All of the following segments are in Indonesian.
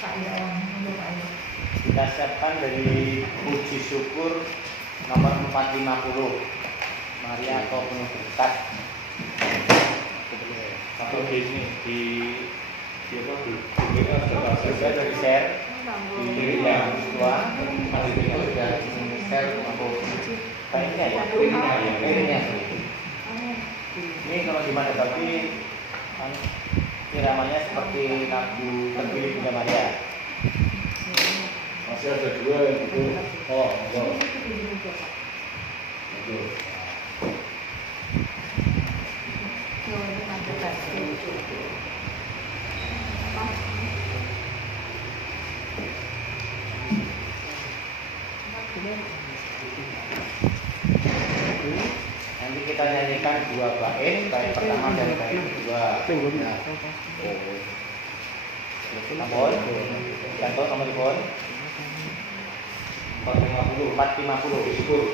Pak Irawan, untuk Pak Irawan. Kita siapkan dari puji syukur nomor 450. Maria atau penuh berkat. Atau di apa di sudah di share di yang tua masih itu sudah share atau kayaknya ya kayaknya ini kalau gimana tapi kan iramanya seperti lagu terpilih Bunda Maria. masih ada dua yang itu. Oh enggak itu Nanti kita nyanyikan dua bait pertama dan bait kedua. Nah, nomor contoh nomor telepon 450 syukur.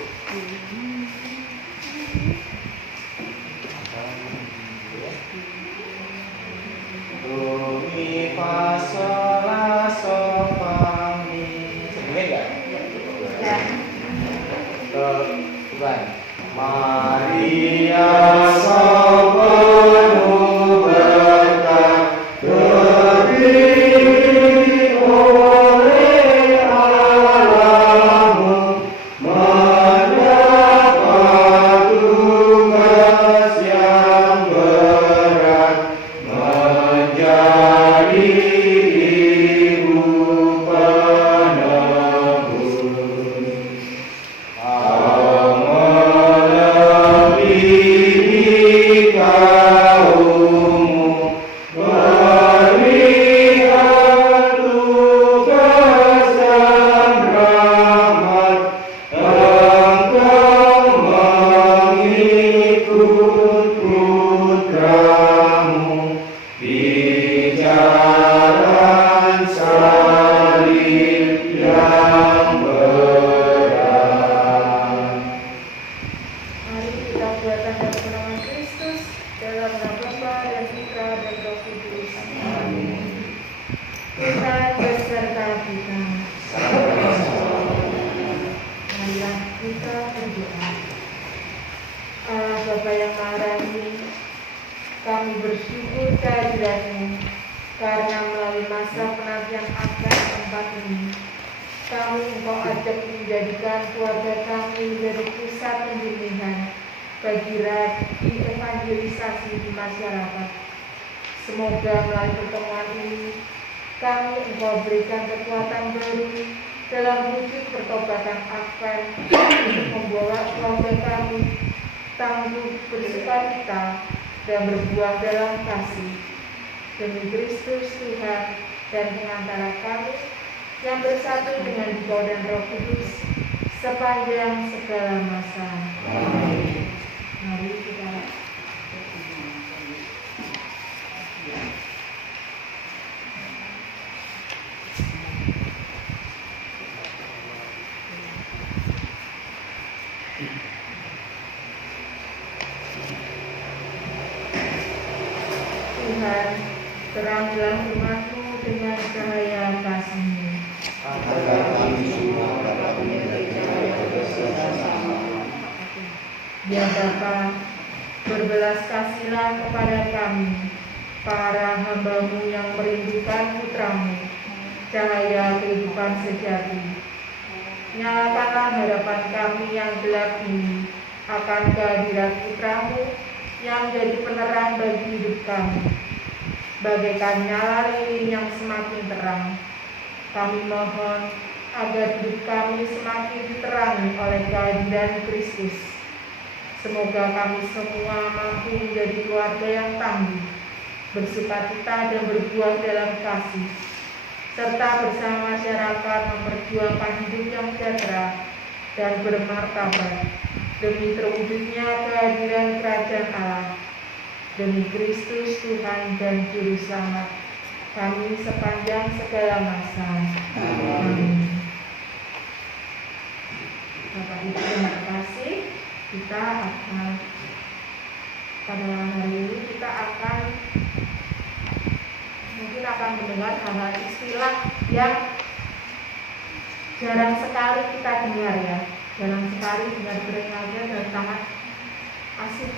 Do mi fa sol la sol fa mi. Dengar enggak? Bukan. Maria sang penuh berkat, terpilih oleh Allah-Mu, mendapat tugas yang berat, menjadi ibu penebus. Melebihi kaummu, berikan tugas dan rahmat, engkau mengikut putramu di jalan salib yang berat. Mari kita buatkan dalam nama Kristus, dalam nama Bapa dan Putra dan Roh Kudus. Amin. Tuhan beserta kita. Marilah kita berdoa. Allah Bapa yang Maha Rahim, kami bersyukur kehadirat-Mu karena melalui masa penantian akan tempat ini, kami Engkau ajak menjadikan keluarga kami menjadi pusat pembimbingan bagi evangelisasi di masyarakat. Semoga melalui pertemuan ini kami Engkau berikan kekuatan baru dalam wujud pertobatan Advent untuk membawa keluarga kami tangguh bersukacita dan berbuah dalam kasih. Demi Kristus Tuhan dan pengantara kami yang bersatu dengan Engkau dan Roh Kudus sepanjang segala masa. Amin. Mari kita Tuhan, teranglah rumahmu dengan cahaya kasih-Mu. agar kami semua dapat menjadi cahaya bersama-sama. Ya Bapa, berbelas kasihlah kepada kami, para hamba-Mu yang merindukan Putra-Mu, cahaya kehidupan sejati. Nyalakanlah harapan kami yang gelap ini akan kehadiran Putra-Mu yang jadi penerang bagi hidup kami. Bagaikan nyala lilin yang semakin terang, kami mohon agar hidup kami semakin diterangi oleh kehadiran Kristus. Semoga kami semua mampu menjadi keluarga yang tangguh, bersukacita dan berbuah dalam kasih, serta bersama masyarakat memperjuangkan hidup yang sejahtera dan bermartabat demi terwujudnya kehadiran Kerajaan Allah. Demi Kristus Tuhan dan Juru Selamat kami sepanjang segala masa. Amin. Bapak Ibu terima kasih. Kita akan pada malam hari ini mungkin akan akan mendengar hal-hal istilah yang jarang sekali kita dengar ya, jarang sekali dengar berenangnya dan sangat asik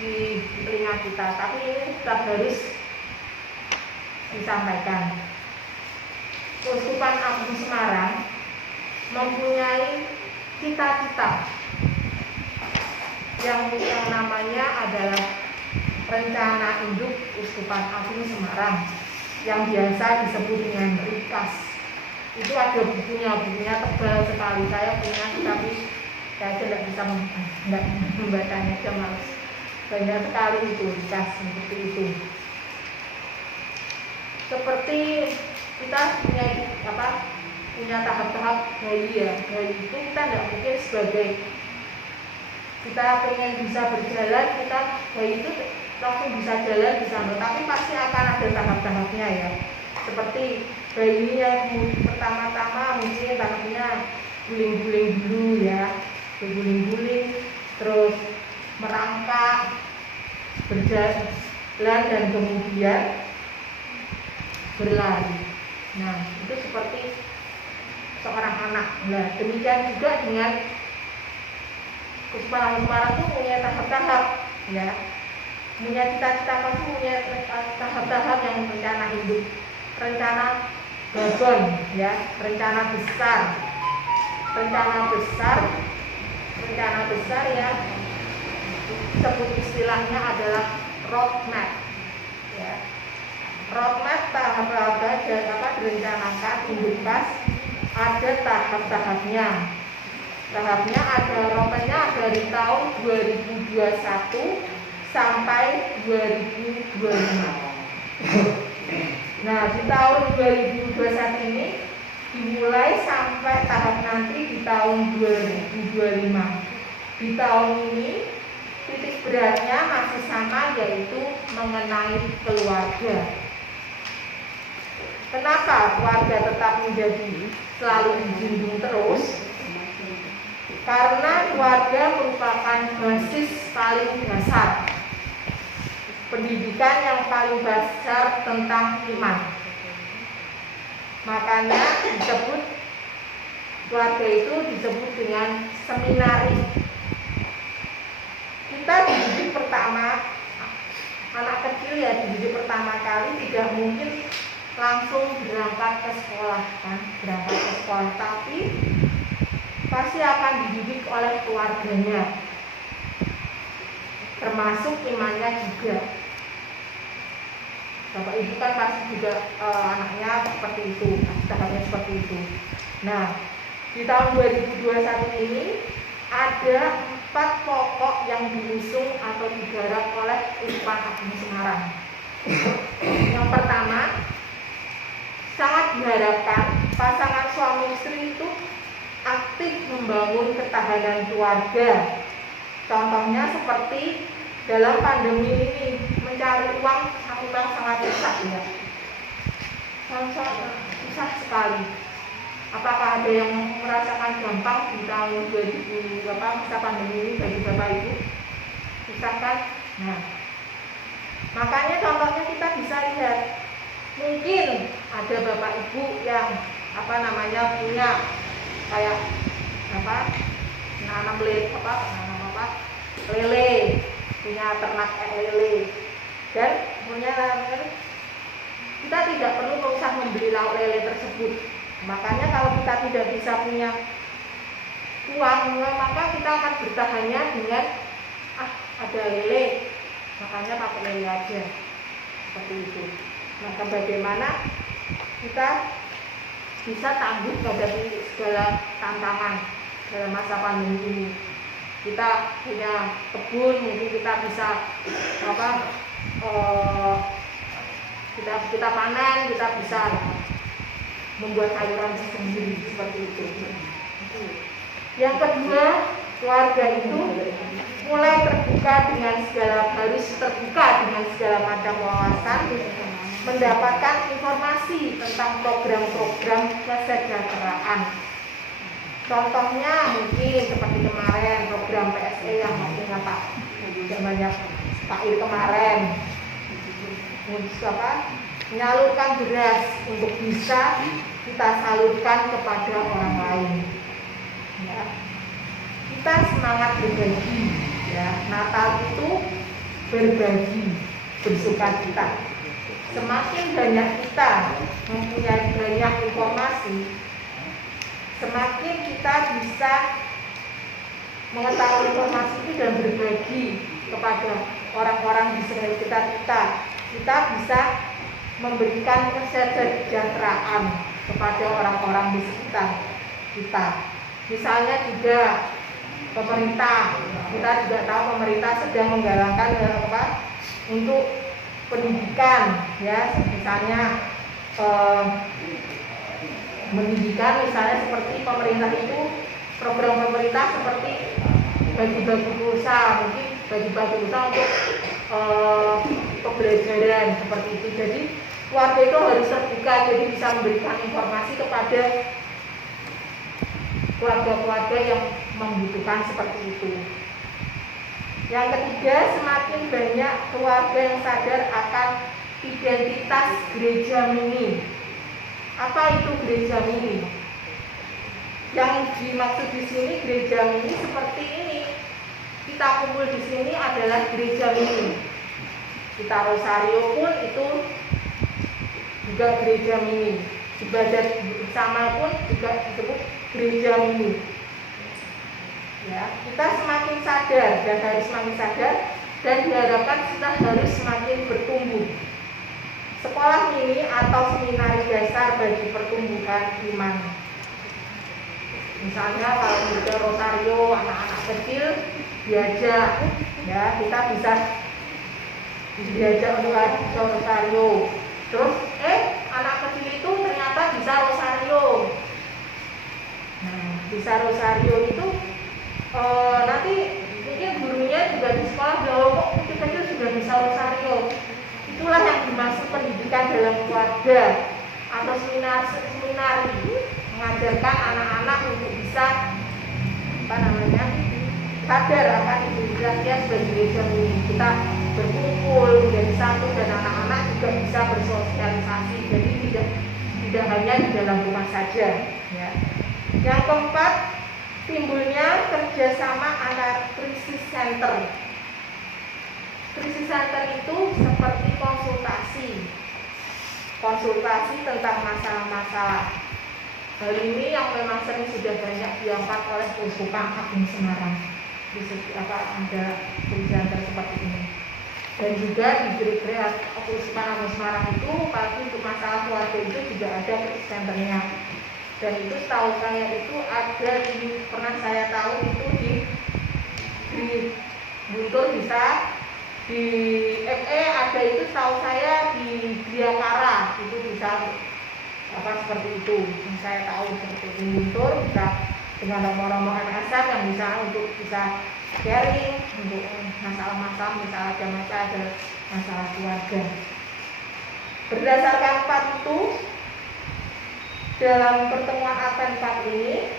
di telinga kita, tapi ini tetap harus disampaikan. Keuskupan Agung Semarang mempunyai cita-cita yang namanya adalah Rencana Induk Uskupan Agung Semarang yang biasa disebut dengan RIKAS. Itu ada bukunya tebal sekali, saya punya tapi saya tidak bisa membacanya, aja males. Banyak sekali itu RIKAS seperti itu. Seperti kita punya tahap-tahap bayi ya. Bayi itu kita tidak mungkin sebagai kita pengen bisa berjalan, kita bayi itu langsung bisa jalan, bisa tapi pasti akan ada tahap-tahapnya ya. Seperti bayinya pertama-tama mungkin tahapnya guling-guling dulu ya, berguling-guling, terus merangkak, berjalan dan kemudian berlari. Nah, itu seperti seorang anak. Nah, demikian juga dengan Uskupan Agung Semarang itu punya tahap-tahap ya. Punya cita-cita itu punya tahap-tahap yang rencana hidup, rencana babon ya, rencana besar ya, sebut istilahnya adalah roadmap ya. Roadmap tahap-tahap direncanakan indukkas, ada tahap-tahapnya. Tahapnya ada roadmapnya dari tahun 2021 sampai 2025. Nah, di tahun 2021 ini dimulai sampai tahap nanti di tahun 2025. Di tahun ini titik beratnya masih sama, yaitu mengenai keluarga. Kenapa keluarga tetap menjadi selalu dijunjung terus? Karena keluarga merupakan basis paling dasar, pendidikan yang paling dasar tentang iman. Makanya disebut keluarga itu disebut dengan seminari. Kita dididik pertama, anak kecil ya dididik pertama kali tidak mungkin langsung berangkat ke sekolah kan, tapi pasti akan dididik oleh keluarganya, termasuk imannya juga. Bapak ibu kan pasti juga anaknya seperti itu, tahapnya seperti itu. Nah, di tahun 2021 ini ada 4 pokok yang diusung atau digarap oleh Uskupan Agung Semarang. Yang pertama, sangat diharapkan pasangan suami istri itu aktif membangun ketahanan keluarga. Contohnya seperti dalam pandemi ini, mencari uang sangat susah ya, sangat susah sekali. Apakah ada yang merasakan gampang di tahun 2000 masa pandemi ini bagi Bapak Ibu? Susah kan? Nah, makanya contohnya kita bisa lihat, mungkin ada Bapak Ibu yang punya kayak nanam lele, punya ternak lele, dan kita tidak perlu usah membeli lauk lele tersebut. Makanya kalau kita tidak bisa punya uang, maka kita akan bertahannya dengan ada lele, makanya pakai lele aja, seperti itu. Maka bagaimana kita bisa tangguh menghadapi segala tantangan dalam masa pandemi ini. Kita punya kebun, mungkin kita bisa kita panen, kita bisa membuat sayuran sendiri seperti itu. Yang kedua, keluarga itu harus terbuka dengan segala macam wawasan, mendapatkan informasi tentang program-program kesejahteraan. Contohnya mungkin seperti kemarin program PSE yang maksudnya Pak Ir kemarin, menyalurkan beras untuk bisa kita salurkan kepada orang lain. Ya. Kita semangat berbagi. Ya. Natal itu berbagi, bersukacita. Semakin banyak kita mempunyai banyak informasi, semakin kita bisa mengetahui informasi itu dan berbagi kepada orang-orang di sekitar kita. Kita bisa memberikan kesejahteraan kepada orang-orang di sekitar kita. Misalnya juga pemerintah, kita juga tahu pemerintah sedang menggalakkan untuk pendidikan, ya, misalnya pendidikan, misalnya seperti pemerintah itu program pemerintah seperti bagi-bagi pulsa, mungkin bagi-bagi pulsa untuk pembelajaran seperti itu. Jadi keluarga itu harus terbuka, jadi bisa memberikan informasi kepada keluarga-keluarga yang membutuhkan seperti itu. Yang ketiga, semakin banyak keluarga yang sadar akan identitas gereja mini. Apa itu gereja mini? Yang dimaksud di sini gereja mini seperti ini. Kita kumpul di sini adalah gereja mini. Kita rosario pun itu juga gereja mini. Ibadat bersama pun juga disebut gereja mini. Ya, kita semakin sadar dan harus semakin sadar dan diharapkan kita harus semakin bertumbuh. Sekolah mini atau seminari dasar bagi pertumbuhan iman. Misalnya kalau kita rosario anak-anak kecil diajak, ya kita bisa diajak untuk rosario. Terus anak kecil itu ternyata bisa rosario. Nah, bisa rosario itu nanti mungkin gurunya juga di sekolah kok kecil-kecil sudah bisa rosario. Itulah yang dimaksud pendidikan dalam keluarga atau seminari, mengajarkan anak-anak untuk bisa sadar akan identitasnya sebagai gereja mini. Kita berkumpul menjadi satu dan anak-anak juga bisa bersosialisasi. Jadi tidak hanya di dalam rumah saja. Ya. Yang keempat, timbulnya kerjasama antar krisis center. Krisis center itu seperti konsultasi tentang masalah-masalah. Hal ini yang memang sering sudah banyak diangkat oleh Keuskupan Agung Semarang. Ada krisis center seperti ini. Dan juga di gereja Keuskupan Agung Semarang itu, apalagi untuk masalah keluarga itu juga ada krisis centernya. Dan itu setahu saya itu ada pernah saya tahu itu di Guntur bisa, di FE ada itu setahu saya di Griakara itu bisa seperti itu. Yang saya tahu seperti itu Guntur bisa dengan nomor-nomor MSN yang bisa untuk bisa sharing untuk masalah-masalah, misalnya ada masalah keluarga. Berdasarkan 4 itu, dalam pertemuan Advent 4 ini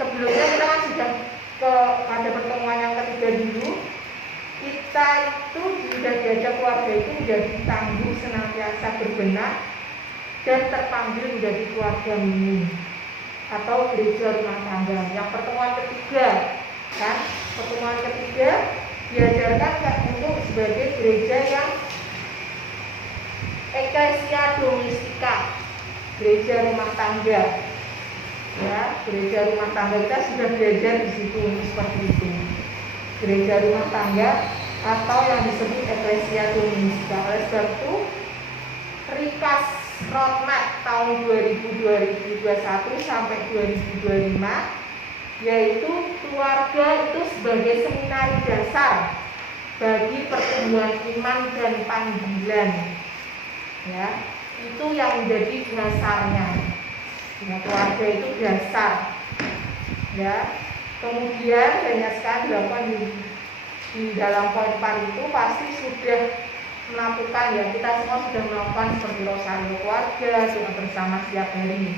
sebelumnya kita kan sudah pada pertemuan yang ketiga dulu, kita itu sudah diajak keluarga itu menjadi tangguh senantiasa berbenah dan terpanggil menjadi keluarga mini atau gereja rumah tangga. Yang pertemuan ketiga kan, pertemuan ketiga diajarkan untuk sebagai gereja yang eklesia domestika, gereja rumah tangga. Ya, gereja rumah tangga kita sudah belajar di situ seperti itu. Gereja rumah tangga atau yang disebut eklesia domestika. Oleh sebab itu, Rikas Roadmap tahun 2021 sampai 2025 yaitu keluarga itu sebagai seminari dasar bagi pertumbuhan iman dan panggilan. Ya, itu yang menjadi dasarnya. Ya, keluarga itu dasar. Ya, kemudian banyak sekali dilakukan di dalam poin 4 itu pasti sudah melakukan, ya kita semua sudah melakukan seperti rosario keluarga, doa bersama setiap hari.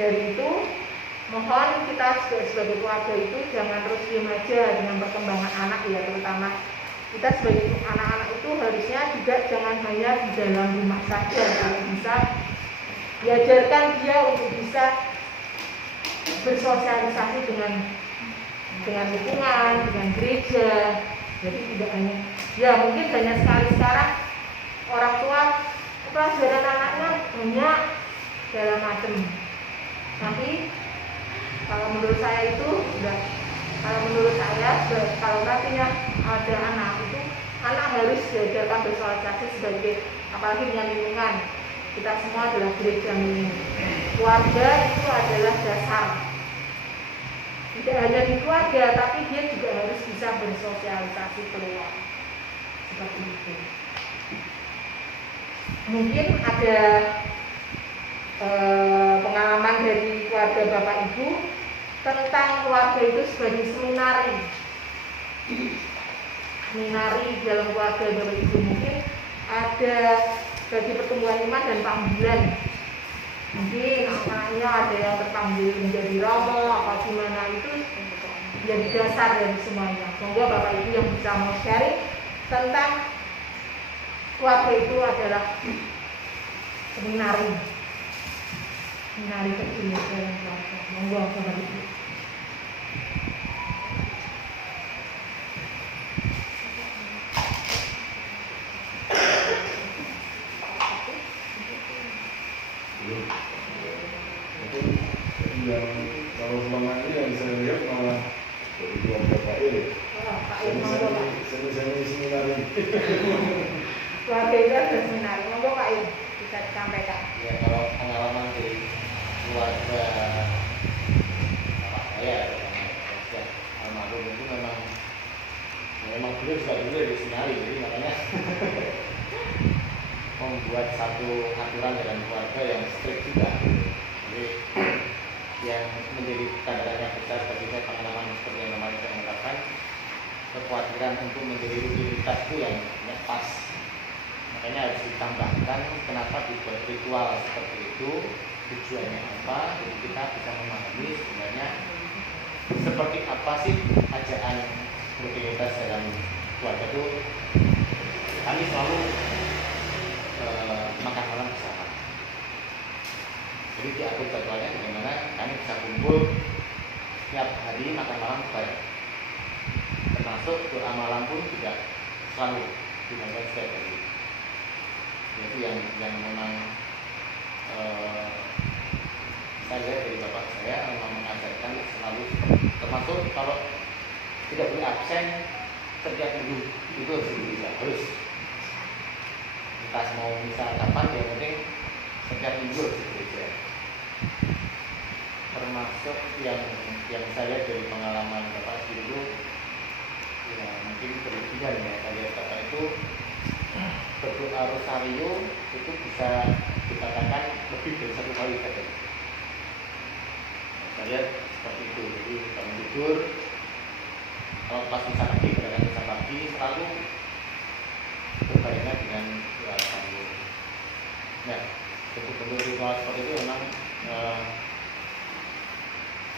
Dari itu mohon kita sebagai keluarga itu jangan terus diam aja dengan perkembangan anak, ya terutama kita sebagai anak-anak itu harusnya juga jangan hanya di dalam rumah saja, kalau bisa diajarkan dia untuk bisa bersosialisasi dengan lingkungan, dengan gereja. Jadi tidak hanya, ya mungkin banyak sekali sekarang orang tua pelajaran anaknya banyak segala macam. Tapi kalau menurut saya itu sudah, kalau nantinya ada anak itu, anak harus diajarkan bersosialisasi sebagai, apalagi dengan lingkungan. Kita semua adalah gereja ini. Keluarga itu adalah dasar. Tidak hanya di keluarga, tapi dia juga harus bisa bersosialisasi keluar. Seperti itu. Mungkin ada pengalaman dari keluarga Bapak Ibu tentang keluarga itu sebagai seminari dalam keluarga Bapak Ibu. Mungkin ada bagi pertumbuhan iman dan panggilan. Mungkin anaknya ada yang terpanggil menjadi romo atau gimana, itu jadi dasar dari semuanya. Semoga Bapak Ibu yang bisa mau sharing tentang keluarga itu adalah seminari kecil dalam keluarga. Monggo Bapak Ibu. Yang kalau selama ini yang saya lihat malah dari keluarga Pak Il. Semi-semi seminari. Keluarga itu ada seminari. Monggo Pak Il bisa disampaikan. Ya, kalau pengalaman dari keluarga bapak saya almarhum itu memang beliau juga dulu dari seminari, jadi makanya membuat satu aturan dalam keluarga yang strict juga. Jadi yang menjadi tanda-tanya besar bagi saya pengalaman seperti yang kemarin saya ungkapkan, kekhawatiran untuk menjadi rutinitas itu yang pas. Makanya harus ditambahkan kenapa dibuat ritual seperti itu, tujuannya apa, jadi kita bisa memahami sebenarnya seperti apa sih ajaan rutinitas dalam keluarga itu. Kami selalu makan malam bersama. Jadi diatur jadwalnya bagaimana kami bisa kumpul setiap hari makan malam bareng. Termasuk doa malam pun juga selalu dilakukan setiap hari. Itu yang memang saya lihat dari bapak saya memang mengajarkan selalu, termasuk kalau tidak boleh absen setiap minggu, itu harus entah mau misal kapan, yang penting setiap minggu di gereja. Termasuk yang saya lihat dari pengalaman bapak dulu, ya mungkin berlebihan ya, saya lihat bapak itu berdoa rosario itu bisa dikatakan lebih dari 1 kali saja. Saya lihat seperti itu. Jadi bangun tidur, kalau pas misa pagi, berangkat misa pagi selalu berbarengan dengan doa rosario. Nah, bentuk-bentuk ritual seperti itu memang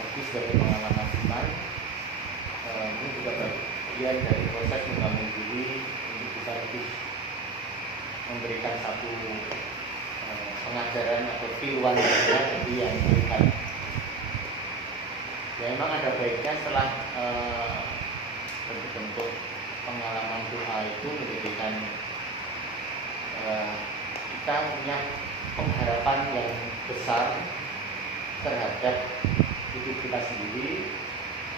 bagus dari pengalaman iman. Ini juga bagian dari proses membangun diri untuk bisa lebih memberikan satu pengajaran atau tiruan bagi yang melihat. Ya memang ada baiknya setelah bentuk pengalaman doa itu menjadikan kita punya pengharapan yang besar terhadap hidup kita sendiri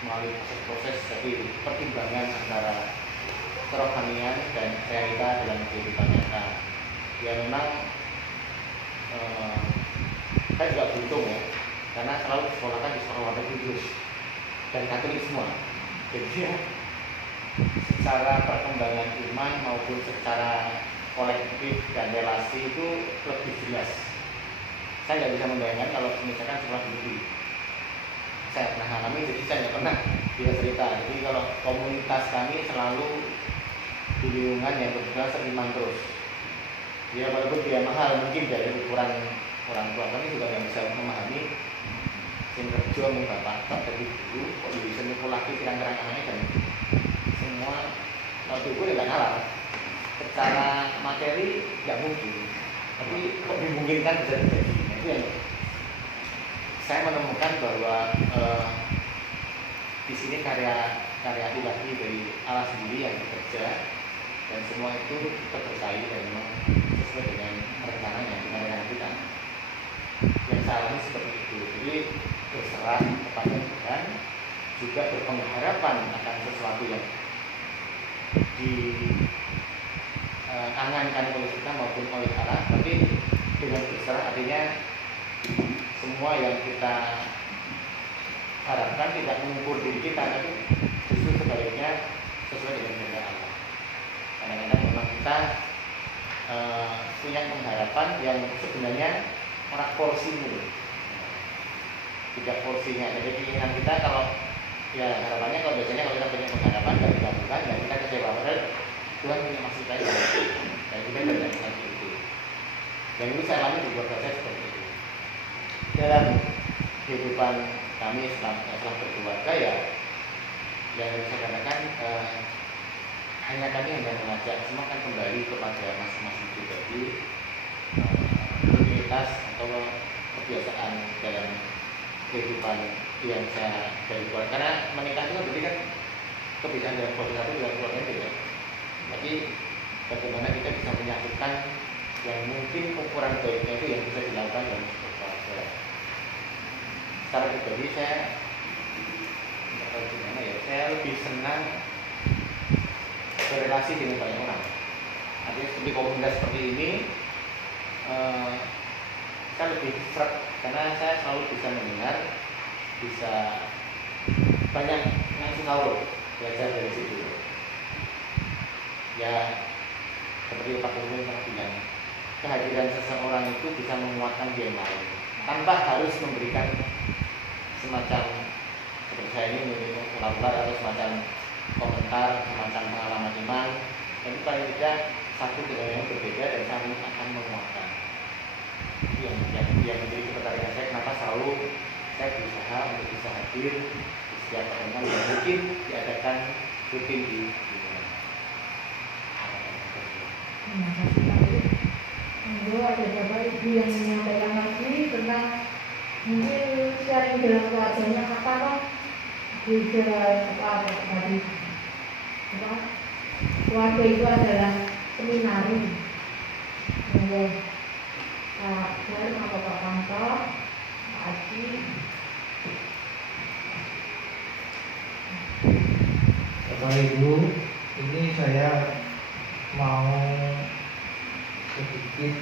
melalui proses-proses dari pertimbangan antara kerohanian dan realita dalam kehidupan nyata. Ya memang saya juga beruntung ya, karena selalu disekolahkan di sekolah Kudus dan Katolik semua. Jadi ya, secara perkembangan iman maupun secara kolektif dan relasi itu lebih jelas. Saya nggak bisa membayangkan kalau misalkan sekolah begitu. Saya pernah alami, jadi saya nggak pernah bisa cerita. Jadi kalau komunitas kami selalu di lingkungan yang kebetulan seiman terus. Ya walaupun dia mahal mungkin dari ukuran orang tua, kami juga nggak bisa memahami sing kerja bapak tak dari dulu kok bisa nyukur lagi pirang-pirang anaknya, dan semua Kalau diukur ya nggak ngalah. Secara materi nggak mungkin, tapi kok dimungkinkan bisa terjadi. Nah, itu yang saya menemukan bahwa di sini karya ilahi dari Allah sendiri yang bekerja, dan semua itu terpercaya dan memang sesuai dengan rencananya, dengan rencana kita. Yang saya alami seperti itu. Jadi berserah kepada Tuhan, juga berpengharapan akan sesuatu yang diangankan oleh kita maupun oleh Allah. Tapi dengan berserah artinya semua yang kita harapkan tidak mengukur diri kita, tapi justru sebaliknya sesuai dengan kehendak Allah. Kadang-kadang memang kita punya pengharapan yang sebenarnya orang porsi itu, tidak porsinya. Jadi keinginan kita kalau ya harapannya kalau biasanya kalau kita punya pengharapan dan dikabulkan dan kita kecewa, padahal Tuhan punya maksud lain dan kita tidak seperti itu. Dan itu saya alami di keluarga saya seperti itu. Dalam kehidupan kami setelah berkeluarga ya, yang saya katakan hanya mengajak semua kan kembali kepada masing-masing pribadi, rutinitas atau kebiasaan dalam kehidupan yang saya dari keluarga. Karena menikah itu berarti kan kebiasaan dalam keluarga satu dalam keluarga beda. Tapi bagaimana kita bisa menyatukan yang mungkin ukuran baiknya itu yang bisa dilakukan dalam keluarga. Secara pribadi saya gimana ya, saya lebih senang berrelasi dengan banyak orang. Artinya seperti komunitas seperti ini, saya lebih seret karena saya selalu bisa mendengar, bisa banyak ngasih tahu, belajar dari situ. Ya seperti Pak Guru pernah bilang, kehadiran seseorang itu bisa menguatkan yang lain tanpa harus memberikan semacam seperti saya ini ular-ular atau semacam komentar, semacam pengalaman iman. Tapi paling tidak satu dengan yang berbeda dan saling akan menguatkan. Itu yang menjadi ketertarikan saya, kenapa selalu saya berusaha untuk bisa hadir di setiap pertemuan yang mungkin diadakan rutin di Terima kasih Pak. Monggo ada Bapak Ibu yang menyampaikan lagi tentang mungkin sharing dalam keluarganya apa loh juga apa tadi apa keluarga itu adalah seminari. Monggo Pak Tuan atau Pak Kanto, Pak Aji. Bapak Ibu, ini saya mau sedikit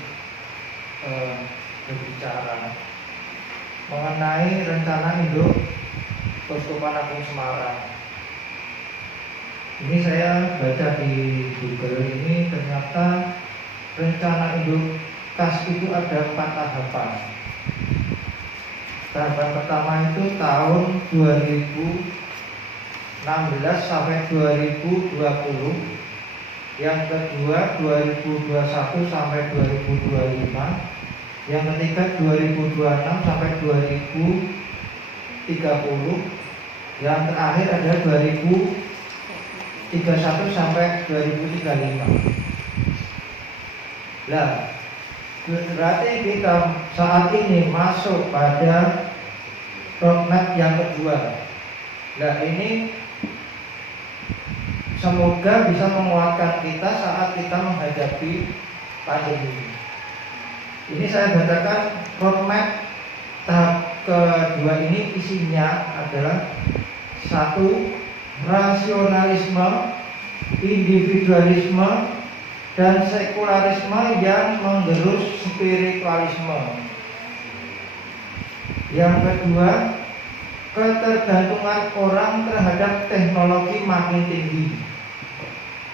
berbicara mengenai rencana induk Keuskupan Agung Semarang. Ini saya baca di Google, ini ternyata rencana induk KAS itu ada 4 tahapan. Tahapan pertama itu tahun 2016 sampai 2020. Yang kedua 2021 sampai 2025, yang ketiga 2026 sampai 2030, yang terakhir adalah 2031 sampai 2035. Nah, berarti kita saat ini masuk pada roadmap yang kedua. Nah, ini semoga bisa menguatkan kita saat kita menghadapi pandemi. Ini saya bacakan roadmap tahap kedua ini, isinya adalah 1. Rasionalisme, individualisme, dan sekularisme yang menggerus spiritualisme. Yang kedua, ketergantungan orang terhadap teknologi makin tinggi.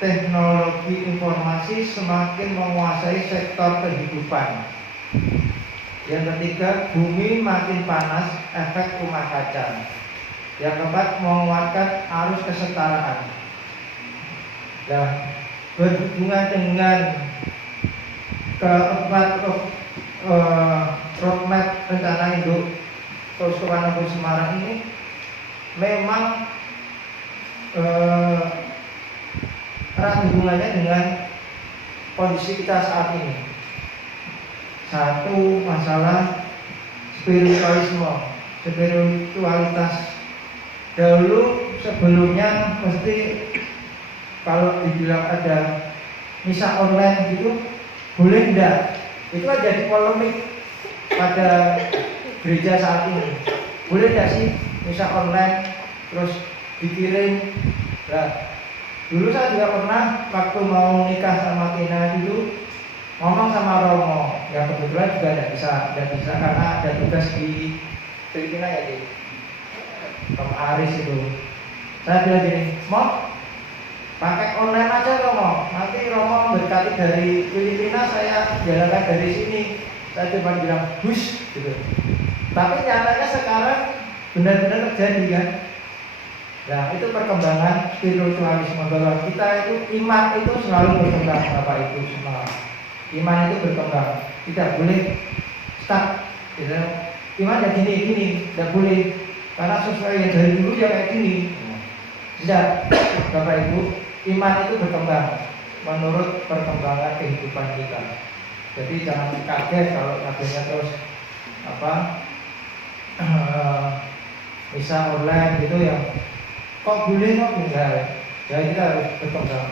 Teknologi informasi semakin menguasai sektor kehidupan. Yang ketiga, bumi makin panas, efek rumah kaca. Yang keempat, menguatkan arus kesetaraan. Dan berhubungan dengan keempat roadmap rencana induk Keuskupan Agung Semarang ini memang erat hubungannya dengan kondisi kita saat ini. Satu, masalah spiritualitas. Dahulu sebelumnya mesti kalau dibilang ada misa online gitu, boleh enggak? Itu kan jadi polemik pada gereja saat ini. Boleh enggak sih misa online terus dikirim? Nah, dulu saya juga pernah waktu mau nikah sama Tina dulu ngomong sama Romo, yang kebetulan juga tidak bisa karena ada tugas di Filipina ya, di Romo Aris itu. Saya bilang gini, mau pakai online aja Romo, nanti Romo berkati dari Filipina, saya jalankan dari sini. Saya cuma bilang hush gitu. Tapi nyatanya sekarang benar-benar terjadi kan. Nah, itu perkembangan spiritualisme, bahwa kita itu iman itu selalu berkembang, Bapak Ibu semua. Iman itu berkembang, tidak boleh stuck. Gitu. Iman ya gini, tidak boleh, karena sesuai yang dari dulu ya kayak gini. Tidak, Bapak Ibu, iman itu berkembang menurut perkembangan kehidupan kita. Jadi jangan kaget kalau katanya terus bisa online gitu ya. Kok boleh kok enggak? Ya kita harus berkembang.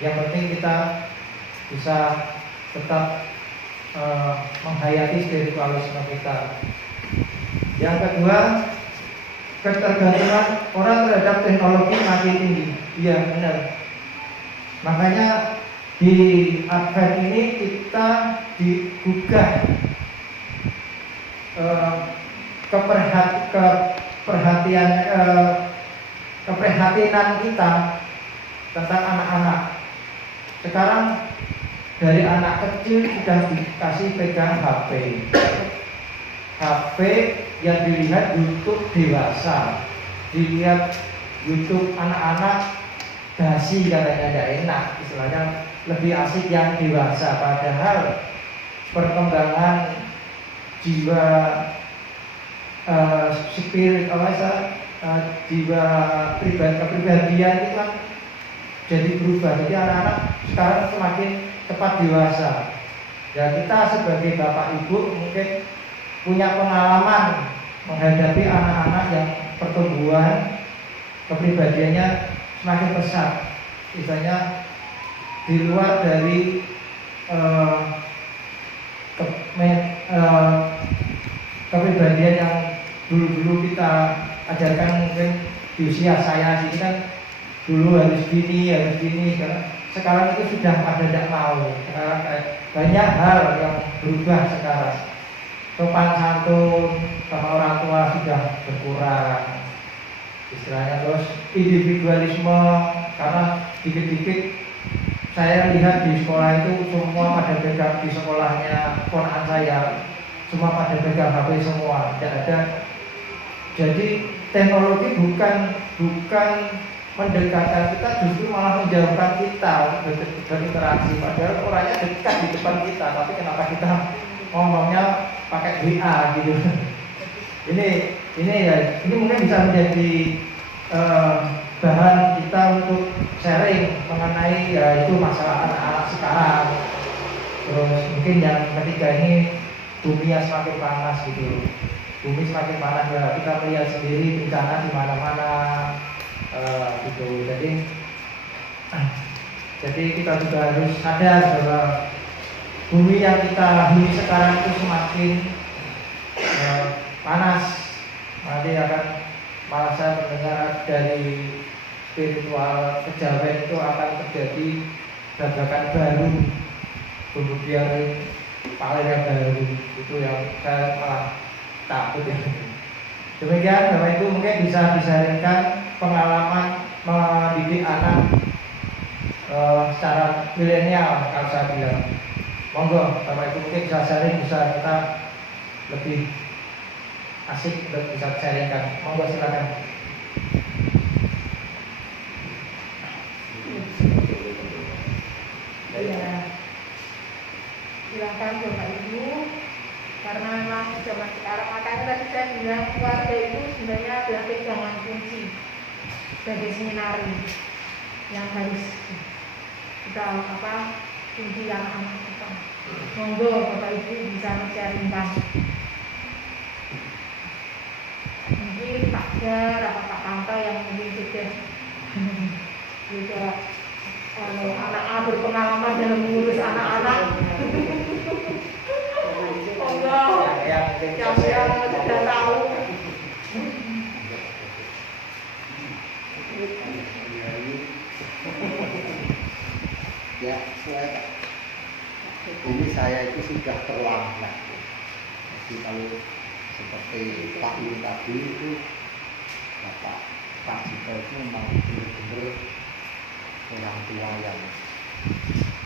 Yang penting kita bisa tetap menghayati spiritualisme kita. Yang kedua, ketergantungan orang terhadap teknologi makin tinggi. Iya benar. Makanya di Advent ini kita digugah keprihatinan kita tentang anak-anak. Sekarang dari anak kecil sudah dikasih pegang HP. HP yang dilihat YouTube dewasa, dilihat YouTube anak-anak dasi katanya tidak enak, istilahnya lebih asik yang dewasa. Padahal perkembangan jiwa spirit jiwa kepribadian itu kan jadi berubah. Jadi anak-anak sekarang semakin cepat dewasa. Ya kita sebagai bapak ibu mungkin punya pengalaman menghadapi anak-anak yang pertumbuhan kepribadiannya semakin pesat. Misalnya di luar dari kepribadian yang dulu-dulu kita ajarkan, mungkin di usia saya sini kan dulu harus gini. Sekarang itu sudah pada tidak mau. Sekarang banyak hal yang berubah sekarang. Sopan santun sama orang tua sudah berkurang, istilahnya. Terus individualisme, karena dikit-dikit saya lihat di sekolah itu semua pada pegang, di sekolahnya ponakan saya semua pada pegang HP semua, tidak ada. Jadi teknologi bukan mendekatkan kita, justru malah menjauhkan kita berinteraksi. Padahal orangnya dekat di depan kita, tapi kenapa kita ngomongnya pakai WA gitu? Ini mungkin bisa menjadi bahan kita untuk sharing mengenai itu masalah anak-anak sekarang. Terus mungkin yang ketiga ini bumi yang semakin panas gitu. Bumi semakin panas ya, kita melihat sendiri bencana di mana-mana gitu. Jadi kita juga harus sadar bahwa bumi yang kita huni sekarang itu semakin panas. Nanti akan, malah saya mendengar dari spiritual kejawen itu akan terjadi babakan baru, kemudian paling baru. Itu yang saya malah takut ya. Demikian Bapak Ibu, mungkin bisa disaringkan pengalaman mendidik anak secara milenial kalau saya bilang. Monggo Bapak Ibu mungkin bisa sharing, bisa kita lebih asik untuk bisa sharingkan. Monggo silakan. Ya, silakan Bapak Ibu, karena memang zaman sekarang, makanya tadi saya bilang keluarga itu sebenarnya adalah pegangan kunci sebagai seminari yang harus kita kunci anak-anak kita. Monggo Bapak Ibu bisa sharingkan. Mungkin Pak Jar atau Pak Kanto yang mungkin sudah anak-anak berpengalaman dalam mengurus anak-anak. Monggo yang sudah tahu. Ya, ini saya itu sudah terlambat. Jadi kalau seperti Pak Yul tadi itu, Pak Jito itu memang benar-benar orang tua yang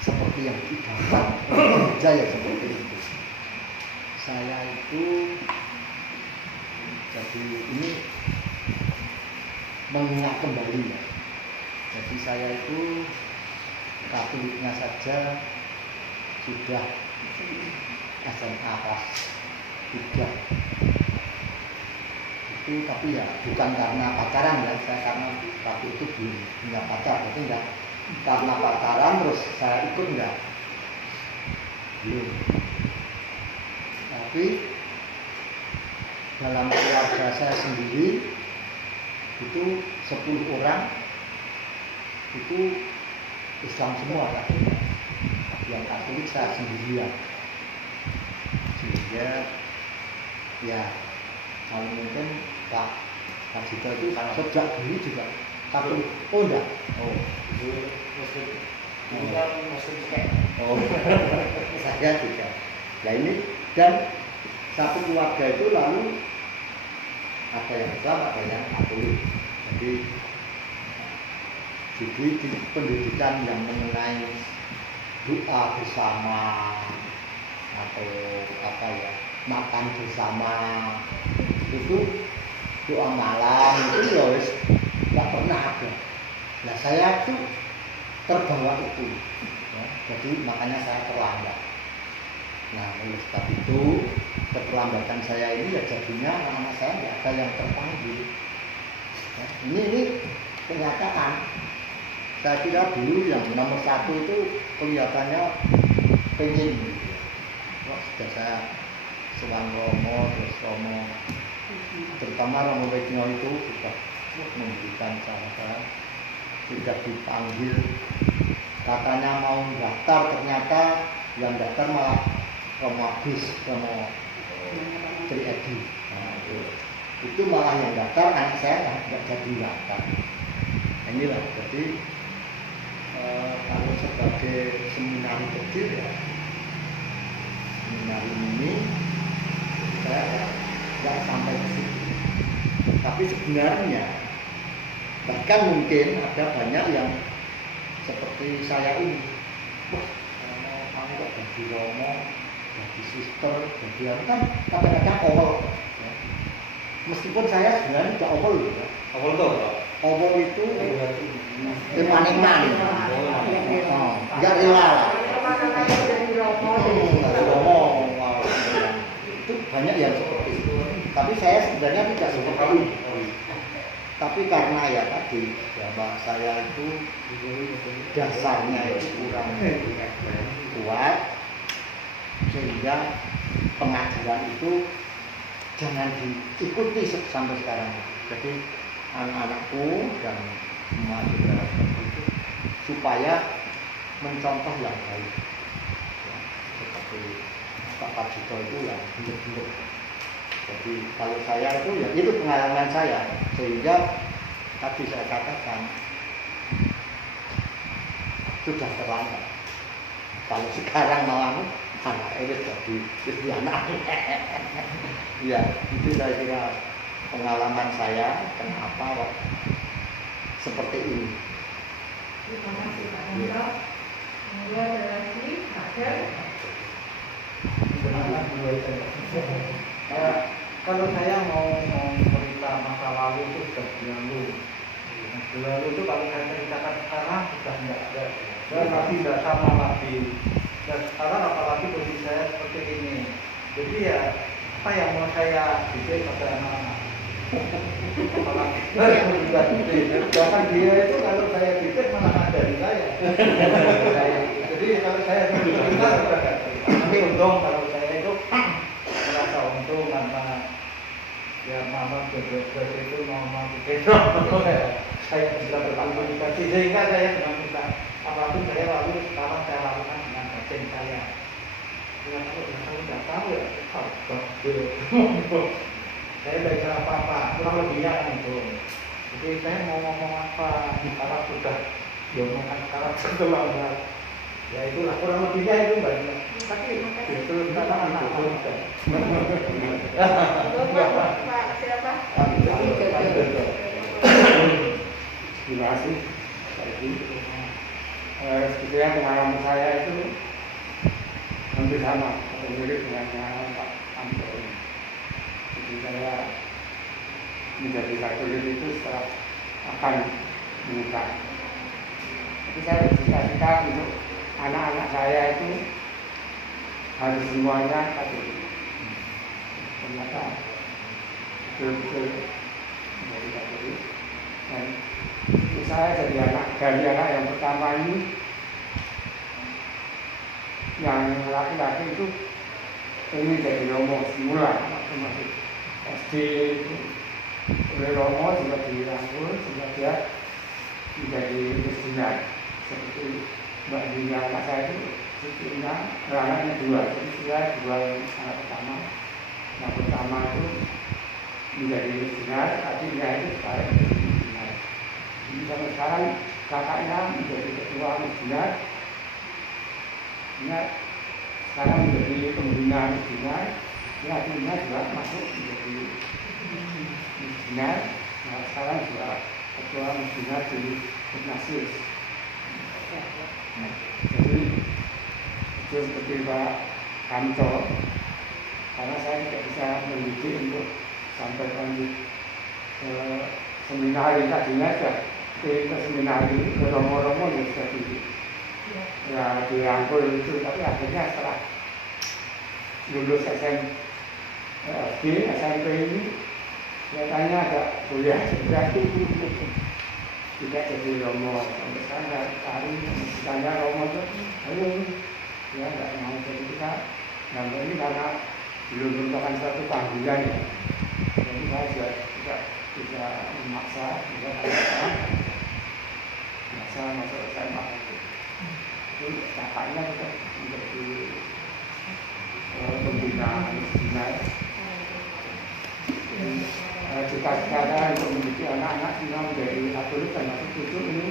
seperti yang didapat kerja ya seperti itu. Saya itu jadi ini mengingat kembali ya. Jadi saya itu Katoliknya saja sudah SMA kelas 3 itu, tapi ya bukan karena pacaran ya, saya karena waktu itu belum punya pacar, jadi enggak karena pacaran terus saya ikut enggak, belum. Tapi dalam keluarga saya sendiri itu 10 orang itu Islam semua kan, yang Katolik saya sendirian, sehingga ya kalau mungkin Pak Jito itu sejak dulu juga Katolik. Oh enggak? Oh itu Muslim. Ini kan Muslim kayak. Oh saya juga. Ya ini dan satu keluarga itu lalu ada yang Islam, ada yang Katolik. Jadi di pendidikan yang mengenai doa bersama atau makan bersama itu, doa malam itu ya wis nggak pernah ada. Nah saya tuh terbawa itu ya, jadi makanya saya terlambat. Nah oleh sebab itu keterlambatan saya ini ya jadinya anak-anak saya nggak ada yang terpanggil ya, ini kenyataan. Saya kira dulu yang nomor 1 itu kelihatannya pengen gitu ya. Wah, sudah saya Sewan Romo, terus Romo, terutama Romo Wegno itu sudah memberikan cara sudah dipanggil, katanya mau daftar, ternyata yang daftar malah Romo Agus, Romo Tri Edi. Nah, itu malah yang daftar anak saya nggak jadi daftar. Inilah jadi kalau sebagai seminari kecil ya, seminari ini saya nggak sampai ke situ. Tapi sebenarnya bahkan mungkin ada banyak yang seperti saya ini, wah kamu kok jadi Romo, jadi suster, jadi apa, kan kadang-kadang awal ya. Meskipun saya sebenarnya tidak awal ya. Awal itu apa? Awal itu iman-iman, nggak rela lah. Romo itu banyak yang seperti itu. Tapi saya sebenarnya tidak seperti itu. Tapi karena ya tadi bahwa saya itu dasarnya itu kurang kuat, sehingga pengajaran itu jangan diikuti sampai sekarang. Jadi anak-anakku dan semua saudara itu supaya mencontoh yang baik ya, seperti Pak Jito itu yang benar-benar. Jadi kalau saya itu ya itu pengalaman saya, sehingga tadi saya katakan sudah terlambat. Kalau sekarang malah anak ini jadi anak. Ya itu saya kira pengalaman saya kenapa seperti ini. Terima kasih Pak Kanto. Kemudian ada lagi Pak Jar. Kalau saya mau cerita masa lalu itu sudah berlalu. Berlalu itu kalau saya ceritakan sekarang sudah tidak ada. Dan masih tidak sama lagi. Dan sekarang apalagi posisi saya seperti ini. Jadi ya apa yang mau saya didik pada anak-anak? Bahkan dia itu kalau saya pikir malah ada di saya. Jadi kalau saya benar, tapi untung kalau saya itu merasa untung karena ya mama berbeda itu mama begitu. Saya bisa berkomunikasi sehingga saya dengan minta apapun saya lalu sekarang saya lakukan dengan batin saya. Ya kalau nggak tahu ya, saya tidak bisa apa-apa, kurang lebihnya kan itu. Jadi saya mau ngomong apa, karena sudah diomongkan sekarang terlambat. Ya itulah kurang lebihnya itu mbak. Tapi itu kita anak Pak siapa? Terima kasih. Sebetulnya pengalaman saya itu hampir sama atau mirip dengan pengalaman Pak Amto ini. Jadi saya menjadi Katolik itu setelah akan menikah. Tapi saya bercita-cita untuk anak-anak saya itu harus semuanya Katolik. Ternyata betul-betul menjadi Katolik. Dan saya jadi dari anak yang pertama ini, yang laki-laki itu ini jadi Romo semula, waktu masih SD itu oleh Romo juga dirangkul sehingga dia menjadi missioner seperti Mbak Dina anak saya itu sebetulnya anaknya dua, jadi saya dua anak pertama. Yang pertama itu menjadi missioner, adiknya itu sekarang menjadi missioner. Jadi sampai sekarang kakaknya menjadi ketua missioner. Sekarang menjadi pembina missioner, ya akhirnya juga masuk menjadi missioner. Nah sekarang juga ketua missioner di Ignatius. Jadi itu seperti Pak Kanto, karena saya tidak bisa mendidik untuk sampai lanjut ke seminari, tadinya sudah ke seminari, ke Romo-Romo yang sudah dididik. Ya dirangkul itu, tapi akhirnya setelah lulus SD, SMP ini kelihatannya agak kuliah juga tidak jadi Romo. Sampai sekarang hari ditanya Romo itu, ayo ya nggak mau jadi kita. Nah ini karena belum merupakan suatu panggilan ya. Jadi saya juga tidak bisa memaksa, juga memaksa masuk SMA itu. Kakaknya juga menjadi pembina missioner. Cita-cita untuk mendidik anak-anak sehingga menjadi Katolik dan masuk cucu ini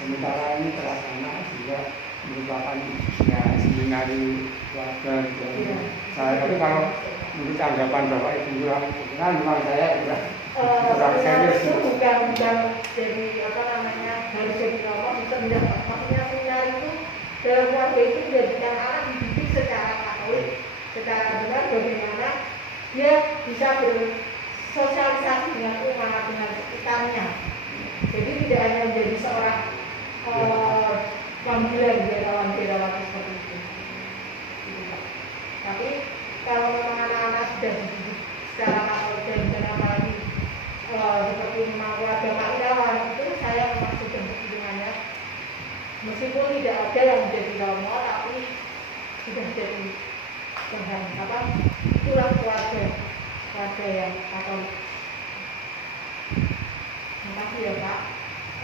sementara ini terlaksana sehingga merupakan ya seminari keluarga saya. Tapi kalau menurut anggapan Bapak Ibu kan memang saya sudah serius itu bukan jadi apa namanya harus jadi Romo bisa tidak, maksudnya seminar itu dalam keluarga itu menjadikan anak dididik secara Katolik, secara benar bagaimana dia bisa bersosialisasi dengan umat, dengan sekitarnya. Jadi tidak hanya menjadi seorang panggilan biarawan seperti itu. Tapi kalau memang anak-anak sudah dididik secara Katolik dan apalagi seperti memang keluarga Pak Irawan itu saya memang sudah berhubungannya meskipun tidak ada yang menjadi Romo tapi sudah jadi bahan apa itulah keluarga yang Katolik. Terima kasih ya Pak.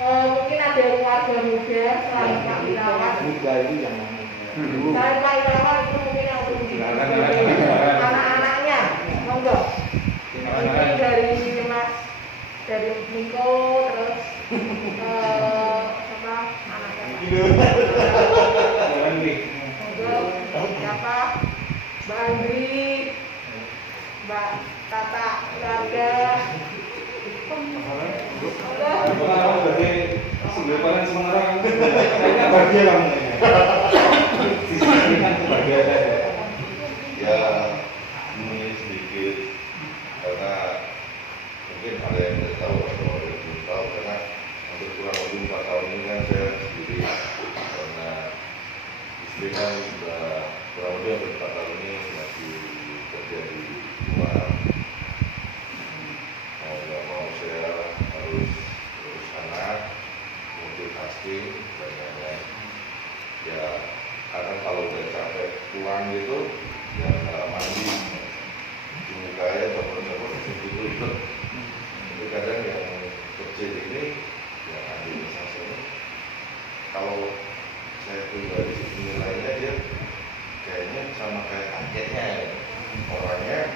Mungkin ada keluarga muda selain Pak Irawan. Muda itu yang Selain Pak Irawan itu mungkin yang untuk anak-anaknya, monggo. Mungkin dari Mas, dari Niko, terus apa anaknya Pak? Monggo, siapa? Mbak Andri, Mbak Tata, keluarga. Sebenarnya sementara kayaknya bahagia kamu ya ini sedikit karena mungkin ada yang tidak tahu atau ada yang belum tahu karena untuk kurang lebih 4 tahun ini kan saya sendiri karena istri kan sudah kurang lebih hampir 4 tahun ini masih kerja di rumah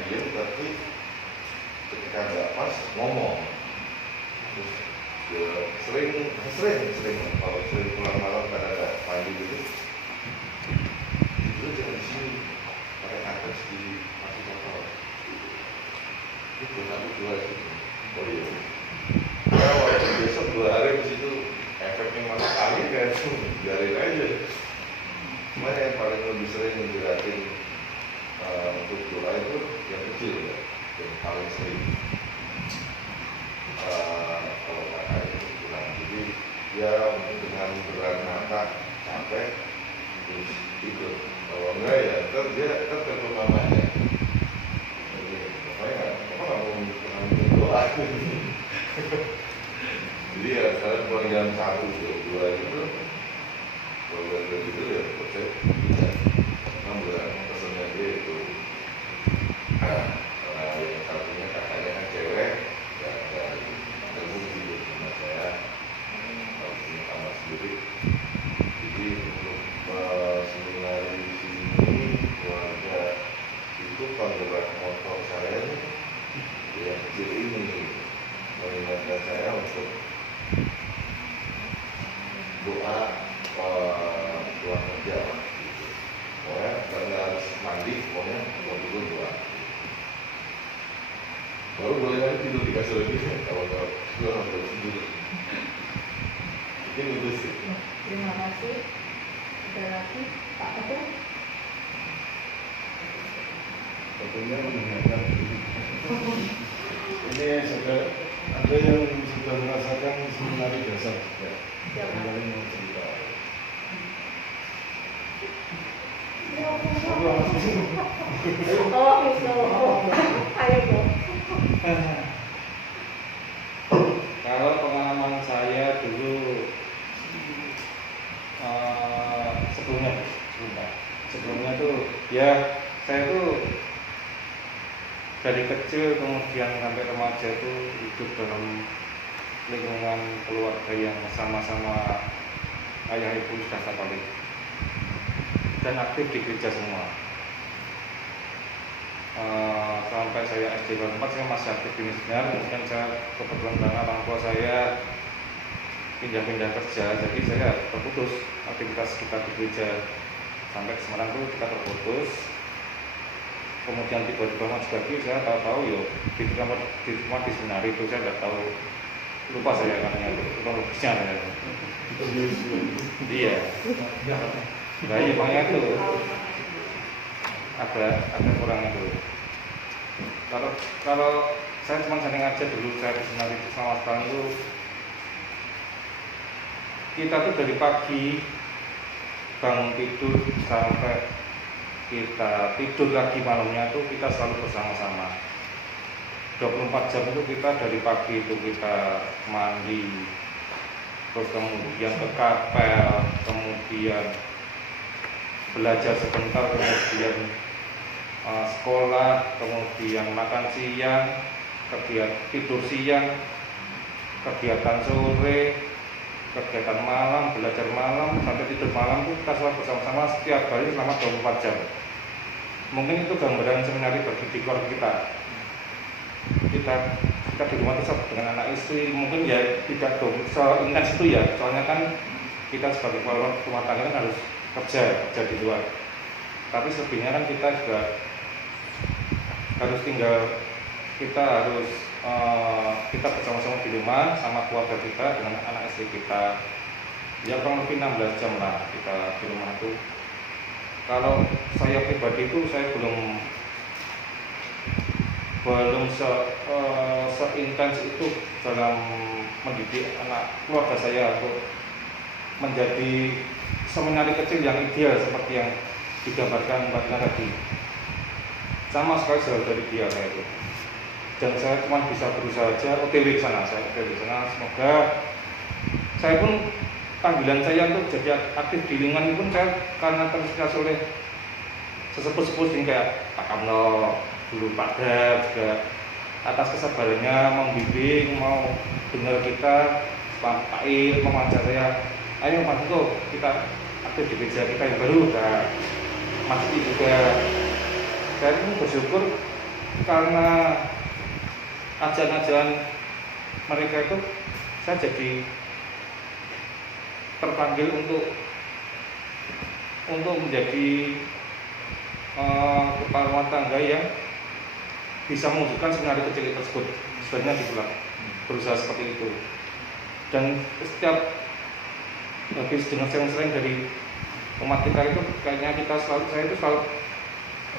diem tapi ketika nggak pas ngomong. Terus ya sering kalau sering pulang malam karena ada mandi gitu itu jangan di sini pakai kapas di masih kotor itu tapi jual itu. Oh iya ya waktu besok 2 hari di situ efeknya masuk angin kan biarin aja. Cuma yang paling lebih sering menjelatin untuk doa itu yang kecil ya, yang paling sering kalau kakak itu kurang. Jadi ya dengan berat mata capek terus tidur. Kalau enggak ya ntar dia telepon mamanya. Jadi pokoknya nggak mau doa. Jadi ya sekarang pulang jam 1 jam 2 itu kalau udah gitu ya saya bisa bulan pesennya dia itu yang satunya kakaknya kan cewek ya terbukti sama saya kalau punya kamar sendiri. Jadi untuk seminari di sini keluarga itu penggerak motor saya nih yang kecil ini mengingatkan saya untuk doa doa kerja lah gitu. Pokoknya karena harus mandi, pokoknya waktu doa. Baru boleh nanti tidur di kasur lagi kalau gue nggak tidur. Mungkin itu sih. Terima kasih. Ada lagi Pak Ketum? Tentunya mendengarkan ini sudah ada yang sudah merasakan seminari dasar ya. Kembali mau cerita. Oh, itu. Ayo dong. Kalau pengalaman saya dulu sebelumnya tuh ya saya tuh dari kecil kemudian sampai remaja itu hidup dalam lingkungan keluarga yang sama-sama ayah ibu sudah Katolik dan aktif di gereja semua. Sampai saya SD kelas 4 saya masih aktif di missioner, kemudian saya kebetulan karena orang tua saya pindah-pindah kerja, jadi saya terputus aktivitas kita di gereja sampai Semarang itu kita terputus. Kemudian tiba-tiba masuk lagi saya tahu-tahu yo di rumah di seminari itu saya nggak tahu, lupa saya katanya kronologisnya ya. Iya. Nah iya makanya itu agak kurang itu. Kalau saya cuma sering aja dulu saya di seminari itu selama setahun itu kita tuh dari pagi bangun tidur sampai kita tidur lagi malamnya itu kita selalu bersama-sama 24 jam itu kita dari pagi itu kita mandi terus kemudian ke kapel kemudian belajar sebentar kemudian sekolah kemudian makan siang kegiatan tidur siang kegiatan sore kegiatan malam, belajar malam, sampai tidur malam itu kita selalu bersama-sama setiap hari selama 24 jam. Mungkin itu gambaran seminari bagi di keluarga kita. Kita di rumah itu dengan anak istri, mungkin ya tidak seintens itu ya. Soalnya kan kita sebagai keluarga rumah tangga kan harus kerja di luar. Tapi selebihnya kan kita juga harus tinggal, kita bersama-sama di rumah sama keluarga kita dengan anak istri kita ya kurang lebih 16 jam lah kita di rumah itu. Kalau saya pribadi itu saya belum seintens itu dalam mendidik anak keluarga saya untuk menjadi seminari kecil yang ideal seperti yang digambarkan Mbak Tina tadi. Sama sekali jauh dari dia saya itu. Dan saya cuma bisa berusaha saja OTW sana, semoga saya pun panggilan saya untuk jadi aktif di lingkungan pun saya karena terinspirasi oleh sesepuh-sesepuh kayak Pak Kamlo, dulu Pak Dab juga atas kesabarannya membimbing, mau dengar kita, Pak Il mengajak saya, ayo Mas Tito kita aktif di gereja kita yang baru, Mas Tito juga. Saya pun bersyukur karena ajaran-ajaran mereka itu saya jadi terpanggil untuk menjadi kepala rumah tangga yang bisa mewujudkan seminari kecil tersebut. Sebenarnya diulang, berusaha seperti itu. Dan setiap habis dengar sering-sering dari umat kita itu kayaknya saya itu selalu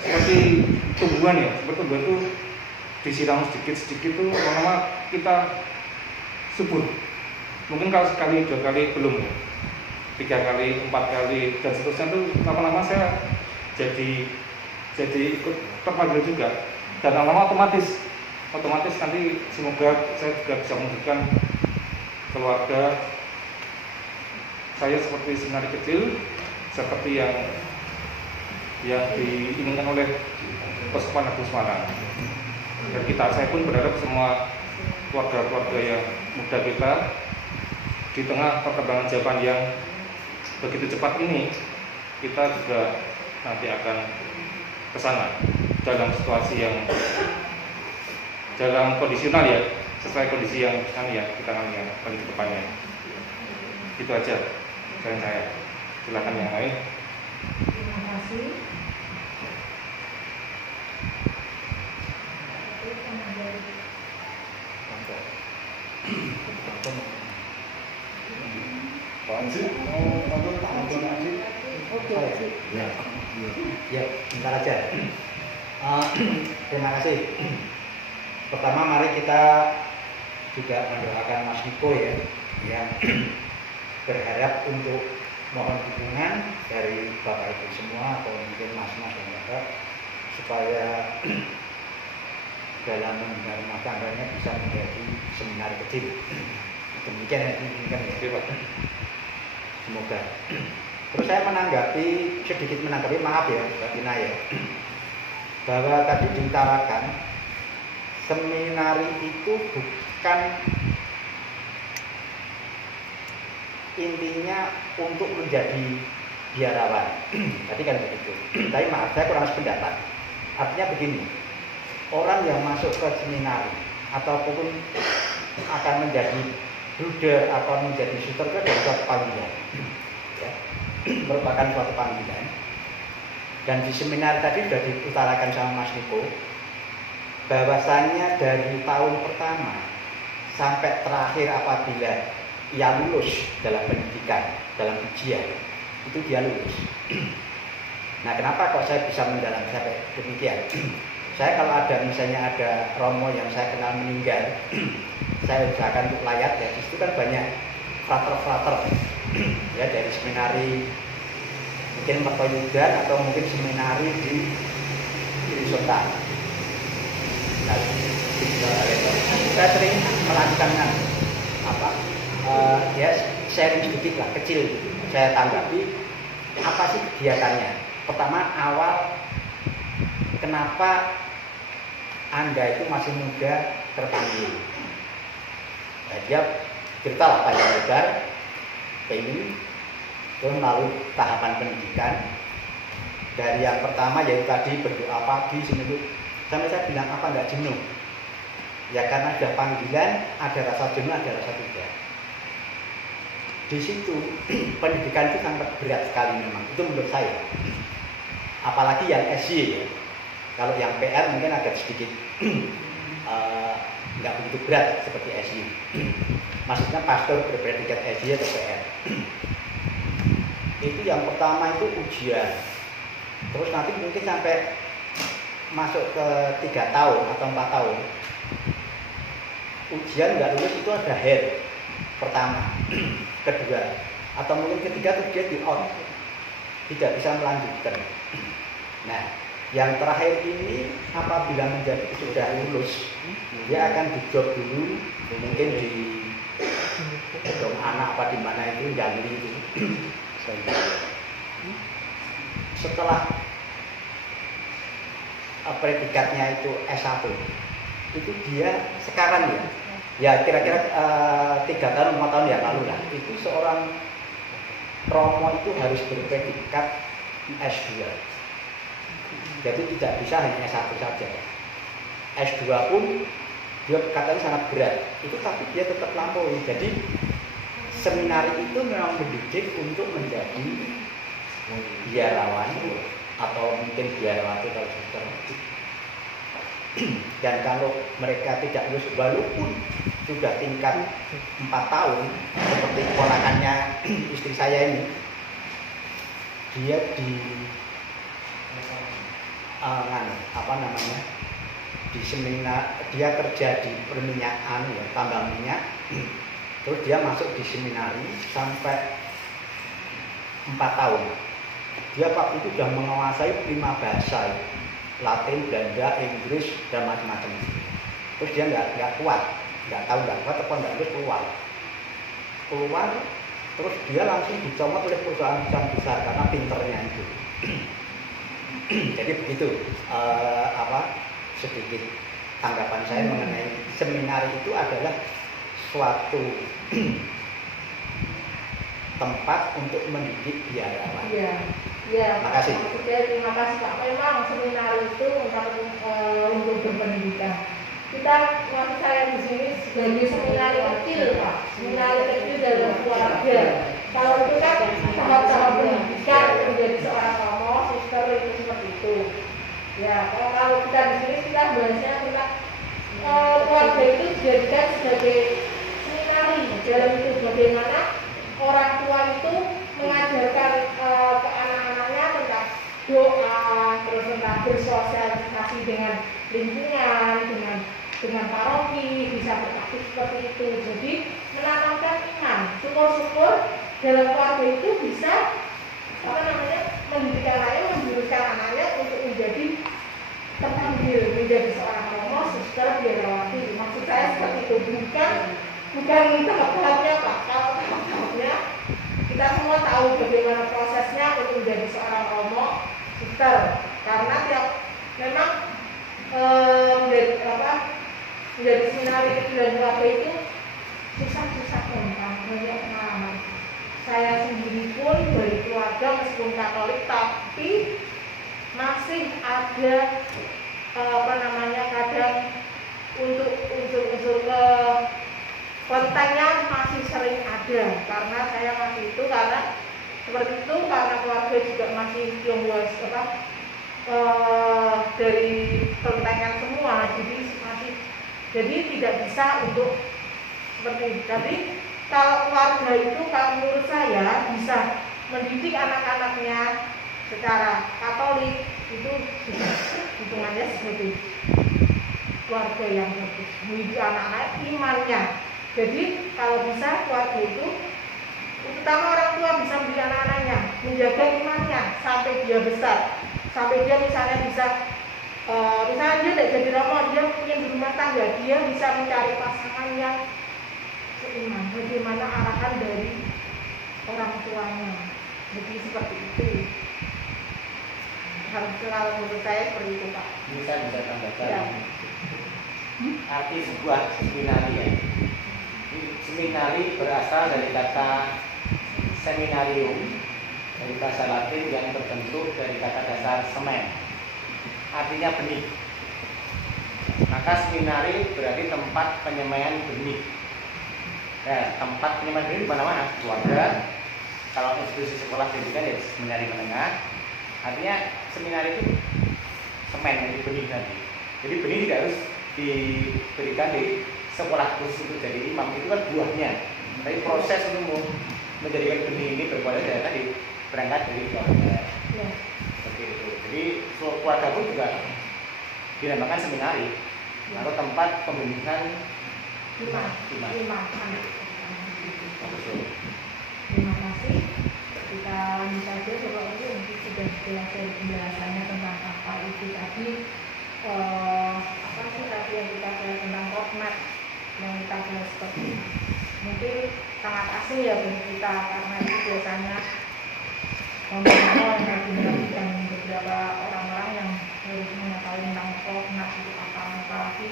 seperti tumbuhan ya, seperti tumbuhan itu disiram sedikit-sedikit tuh lama-lama kita subur. Mungkin kalau sekali, 2 kali belum, 3 kali, 4 kali dan seterusnya tuh lama-lama saya jadi ikut terpanggil juga. Dan lama-lama otomatis nanti semoga saya juga bisa mewujudkan keluarga saya seperti seminari kecil, seperti yang diinginkan oleh Persekutuan Agung Semarang. Dan saya pun berharap semua keluarga-keluarga yang muda kita di tengah perkembangan zaman yang begitu cepat ini, kita juga nanti akan ke sana dalam situasi yang dalam kondisional ya, sesuai kondisi yang kita alami paling ke depannya. Itu aja dari saya. Silakan yang lain. Terima kasih. Pak Ansi, mau nonton Ansi? Oke. Ya, bentar aja. Terima kasih. Pertama mari kita juga mendoakan Mas Niko ya, yang berharap untuk mohon dukungan dari Bapak Ibu semua atau mungkin Mas-mas dan Bapak supaya dalam membina rumah tangganya bisa menjadi seminari kecil. Demikian yang diinginkan ya Pak. Semoga. Terus saya sedikit menanggapi, maaf ya Mbak Tina ya, bahwa tadi diutarakan seminari itu bukan intinya untuk menjadi biarawan. Tadi kan begitu. Tapi maaf, saya kurang sependapat. Artinya begini, orang yang masuk ke seminari ataupun akan menjadi bruder atau menjadi suster itu adalah suatu panggilan, ya, merupakan suatu panggilan. Dan di seminar tadi sudah diutarakan sama Mas Niko, bahwasannya dari tahun pertama sampai terakhir apabila ia lulus dalam pendidikan, dalam ujian, itu dia lulus. Nah, kenapa kok saya bisa mendalami sampai demikian? Saya kalau misalnya ada romo yang saya kenal meninggal, saya usahakan untuk layat ya. Di situ kan banyak frater-frater ya, dari seminari mungkin Mertoyudan atau mungkin seminari di Sultan. Nah, saya sering melakukan ya sharing sedikit lah, kecil gitu. Saya tanggapi apa sih kegiatannya. Pertama, awal kenapa Anda itu masih muda terpanggil. Nah, dia cerita lah panjang lebar, pengen terus melalui tahapan pendidikan. Dari yang pertama yaitu tadi berdoa pagi seminggu, sampai saya bilang apa enggak jenuh? Ya karena sudah panggilan, ada rasa jenuh, ada rasa tidak. Di situ pendidikan itu sangat berat sekali memang, itu menurut saya. Apalagi yang SY ya. Kalau yang PR mungkin agak sedikit nggak begitu berat seperti SY. Maksudnya pastor berpredikat SY atau PR. Itu yang pertama itu ujian. Terus nanti mungkin sampai masuk ke 3 tahun atau 4 tahun. Ujian nggak lulus itu ada hair pertama, kedua, atau mungkin ketiga tuh dia di out, tidak bisa melanjutkan. Nah, yang terakhir ini apabila menjadi sudah lulus, dia akan di job dulu, mungkin di dom anak apa di mana itu Jambi itu. Setelah predikatnya itu S1, itu dia sekarang ya kira-kira 3 tahun 4 tahun yang lalu lah, itu seorang romo itu harus berpredikat S2. Jadi tidak bisa hanya S1 saja. S2 pun dia katanya sangat berat itu, tapi dia tetap lampaui. Jadi seminari itu memang mendidik untuk menjadi biarawan atau mungkin biarawati kalau sudah. Dan kalau mereka tidak lulus walaupun sudah tingkat 4 tahun seperti ponakannya istri saya ini, dia di di seminar, dia kerja di perminyakan ya, tambang minyak, terus dia masuk di seminari sampai 4 tahun. Dia waktu itu sudah menguasai 5 bahasa, Latin, Belanda, Inggris dan macam-macam. Terus dia nggak kuat, nggak tahu atau nggak keluar, terus dia langsung dicomot oleh perusahaan besar karena pinternya itu. Jadi begitu sedikit tanggapan saya mengenai seminari itu adalah suatu tempat untuk mendidik biarawan. Iya, makasih. Terima kasih Pak. Memang seminari itu untuk berpendidikan. Maksud saya di sini sebagai seminari kecil Pak, seminari kecil dalam keluarga. Kalau itu kan tahap-tahap pendidikan menjadi seorang romo, suster itu seperti itu. Ya, kalau kita di sini kita bahasnya tentang keluarga itu dijadikan sebagai seminari. Dalam itu bagaimana orang tua itu mengajarkan ke anak-anaknya tentang doa, terus tentang bersosialisasi dengan lingkungan, dengan paroki, bisa beraktif seperti itu. Jadi menanamkan iman. Syukur-syukur dalam keluarga itu bisa mendidik anaknya, menjuruskan anaknya untuk menjadi terpanggil menjadi seorang romo, suster, biarawati. Maksud saya seperti itu, bukan tahap-tahapnya Pak. Kalau tahap-tahapnya kita semua tahu bagaimana prosesnya untuk menjadi seorang romo, suster. Karena memang menjadi seminari kecil dan keluarga itu susah gampang, banyak pengalaman. Saya sendiri pun dari keluarga meskipun Katolik, tapi masih ada kadang untuk unsur kontennya masih sering ada, karena saya masih itu karena keluarga juga masih Tionghoa dari kelenteng semua, jadi tidak bisa untuk seperti itu. Tapi kalau keluarga itu, kalau menurut saya bisa mendidik anak-anaknya secara Katolik itu hitungannya sebagai keluarga yang bagus, mendidik anak-anak imannya. Jadi kalau bisa keluarga itu, terutama orang tua bisa mendidik anak-anaknya menjaga imannya sampai dia besar, sampai dia misalnya bisa misalnya dia tidak jadi romo, dia punya rumah tangga, dia bisa mencari pasangan yang seiman. Bagaimana arahan dari orang tuanya, jadi seperti itu. Harus selalu menurut saya seperti itu Pak. Bisa tambahkan Ya. Arti sebuah seminari ya. Seminari berasal dari kata seminarium, dari bahasa Latin yang terbentuk dari kata dasar semen, artinya benih. Maka seminari berarti tempat penyemaian benih. Tempat penyemaian benih di mana-mana, keluarga. Kalau institusi sekolah pendidikan ya seminari menengah. Artinya seminari itu semen, jadi benih nanti. Jadi benih tidak harus diberikan di sekolah khusus untuk jadi imam, itu kan buahnya. Tapi proses untuk menjadikan benih ini berkualitas dari tadi berangkat dari keluarga. Ya. Seperti itu. Jadi keluarga pun juga dinamakan seminari atau tempat pembimbingan Iman. iman. Terima kasih. Kita lanjut saja, coba mungkin sudah jelas dari penjelasannya tentang apa itu tadi. Apa sih tadi yang kita bahas tentang roadmap yang kita bahas seperti ini. Mungkin sangat asing ya bagi kita, karena itu biasanya ngomong-ngomong yang dilakukan beberapa orang-orang yang harus mengetahui tentang roadmap itu apa. Apalagi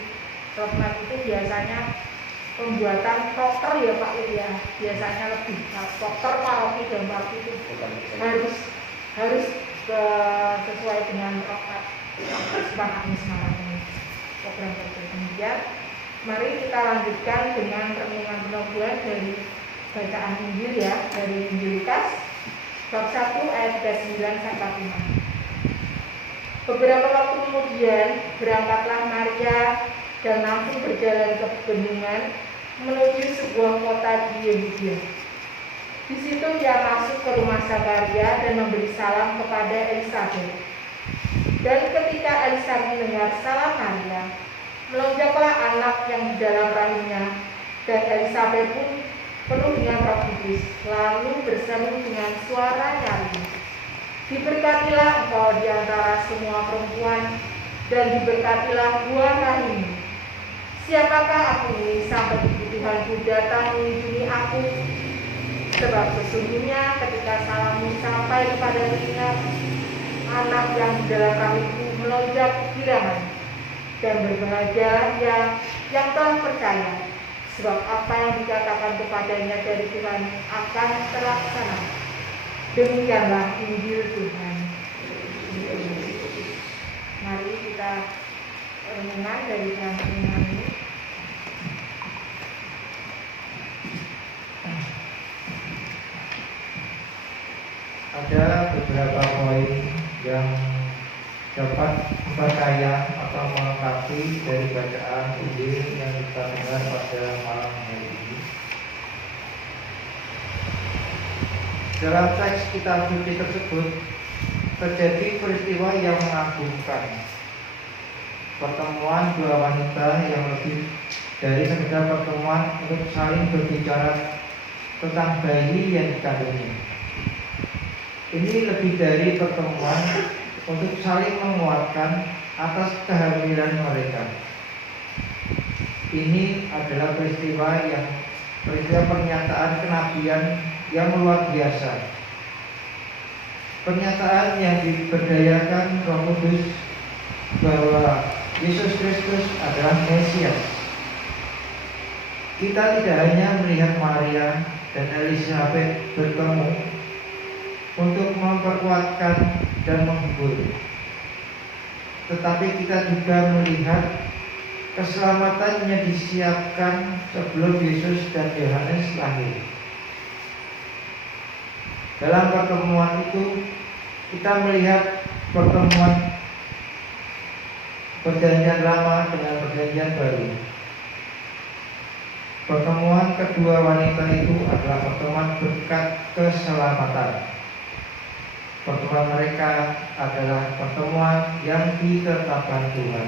roadmap itu biasanya pembuatan proker ya Pak ya, biasanya lebih proker paroki dan paroki itu harus sesuai dengan roadmap Pak Anies Semarang ini, program sekalian, mari kita lanjutkan dengan renungan penubuhan dari bacaan Injil ya, dari Injil Lukas bab 1 ayat 39 sampai 5. Beberapa waktu kemudian berangkatlah Maria dan langsung berjalan ke pegunungan menuju sebuah kota di Yehuda. Di situ ia masuk ke rumah Zakaria dan memberi salam kepada Elisabet. Dan ketika Elisabet mendengar salam Maria, melonjaklah anak yang di dalam rahimnya, dan Elisabet pun penuh dengan Roh Kudus, lalu berseru dengan suara nyaring, "Diberkatilah engkau di antara semua perempuan, dan diberkatilah buah rahimmu. Siapakah aku ini sampai Tuhanku datang mengunjungi aku? Sebab sesungguhnya ketika salammu sampai kepada telinga, anak yang di dalam rahimku melonjak girangan, dan berbahagia yang telah percaya, sebab apa yang dikatakan kepadanya dari Tuhan akan terlaksana." Demikianlah Injil Tuhan. Mari kita renungan dari dalam renungan ini. Ada beberapa poin yang dapat memperkaya atau melengkapi dari bacaan Injil yang kita dengar pada malam hari ini. Dalam teks kitab suci tersebut terjadi peristiwa yang mengagumkan. Pertemuan dua wanita yang lebih dari sekedar pertemuan untuk saling berbicara tentang bayi yang dikandungnya. Ini lebih dari pertemuan untuk saling menguatkan atas kehamilan mereka. Ini adalah peristiwa pernyataan kenabian yang luar biasa. Pernyataan yang diberdayakan Roh Kudus bahwa Yesus Kristus adalah Mesias. Kita tidak hanya melihat Maria dan Elisabet bertemu untuk memperkuatkan dan menghibur, tetapi kita juga melihat keselamatannya disiapkan sebelum Yesus dan Yohanes lahir. Dalam pertemuan itu kita melihat pertemuan perjanjian lama dengan perjanjian baru. Pertemuan kedua wanita itu adalah pertemuan berkat keselamatan. Pertemuan mereka adalah pertemuan yang ditetapkan Tuhan.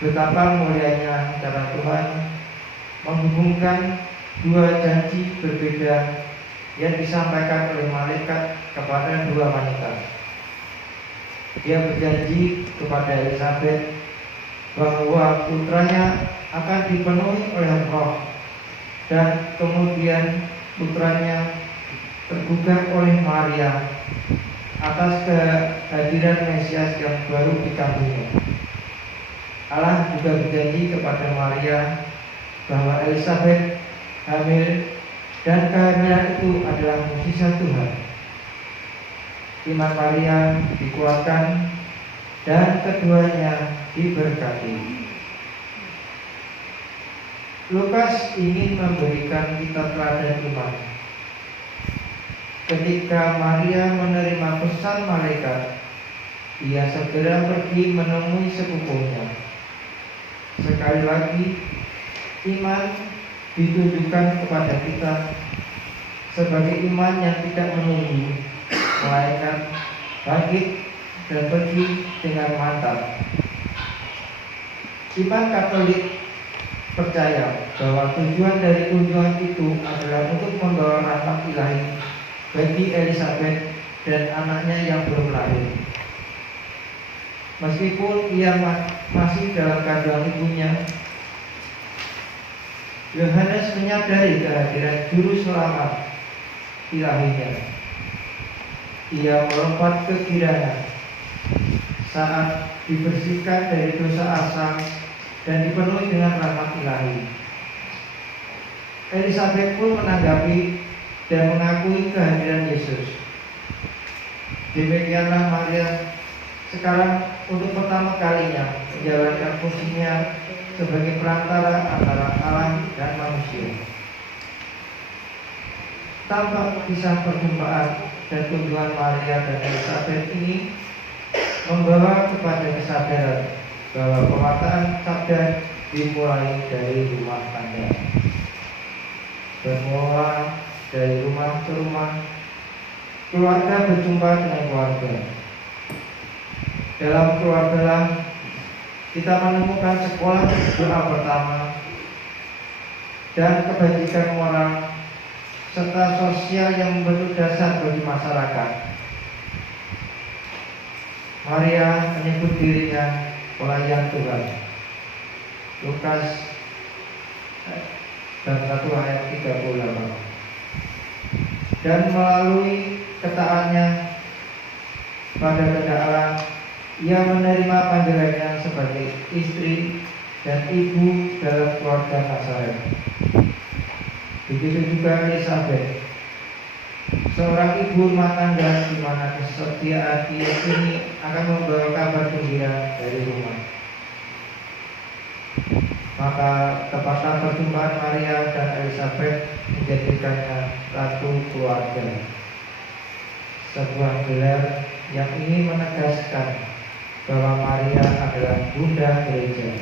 Betapa mulianya cara Tuhan menghubungkan dua janji berbeda yang disampaikan oleh malaikat kepada dua wanita. Dia berjanji kepada Elisabet bahwa putranya akan dipenuhi oleh Roh, dan kemudian putranya tergugah oleh Maria atas kehadiran Mesias yang baru dikandungnya. Allah juga berjanji kepada Maria bahwa Elisabet hamil, dan kehamilan itu adalah mukjizat Tuhan. Iman Maria dikuatkan dan keduanya diberkati. Lukas ingin memberikan kita teladan iman. Ketika Maria menerima pesan malaikat, ia segera pergi menemui sepupunya. Sekali lagi, iman ditunjukkan kepada kita sebagai iman yang tidak menunggu, melainkan bangkit dan pergi dengan mantap. Iman Katolik percaya bahwa tujuan dari kunjungan itu adalah untuk membawa rahmat ilahi bagi Elisabet dan anaknya yang belum lahir. Meskipun ia masih dalam kandungan ibunya, Yohanes menyadari kehadiran juru selamat ilahinya. Ia melompat ke girangan saat dibersihkan dari dosa asal dan dipenuhi dengan rahmat ilahi. Elisabet pun menanggapi dan mengakui kehadiran Yesus. Demikianlah Maria sekarang untuk pertama kalinya menjalankan fungsinya sebagai perantara antara Allah dan manusia. Tampak kisah perjumpaan dan kunjungan Maria dan Elizabeth ini membawa kepada kesadaran bahwa pewartaan sabda dimulai dari rumah tangga, bermula dari rumah ke rumah, keluarga berjumpa dengan keluarga. Dalam keluarga kita menemukan sekolah doa pertama dan kebajikan moral serta sosial yang membentuk dasar bagi masyarakat. Maria menyebut dirinya pelayan Tuhan. Lukas bab 1 ayat 38. Dan melalui ketaatannya pada kehendak Allah, ia menerima panggilannya sebagai istri dan ibu dalam keluarga Nazaret. Begitu juga Elizabeth, seorang ibu rumah tangga di mana kesetiaan ia ini akan membawa kabar gembira dari rumah. Maka tepatlah perjumpaan Maria dan Elizabeth menjadikannya ratu keluarga, sebuah gelar yang ingin menegaskan bahwa Maria adalah bunda gereja.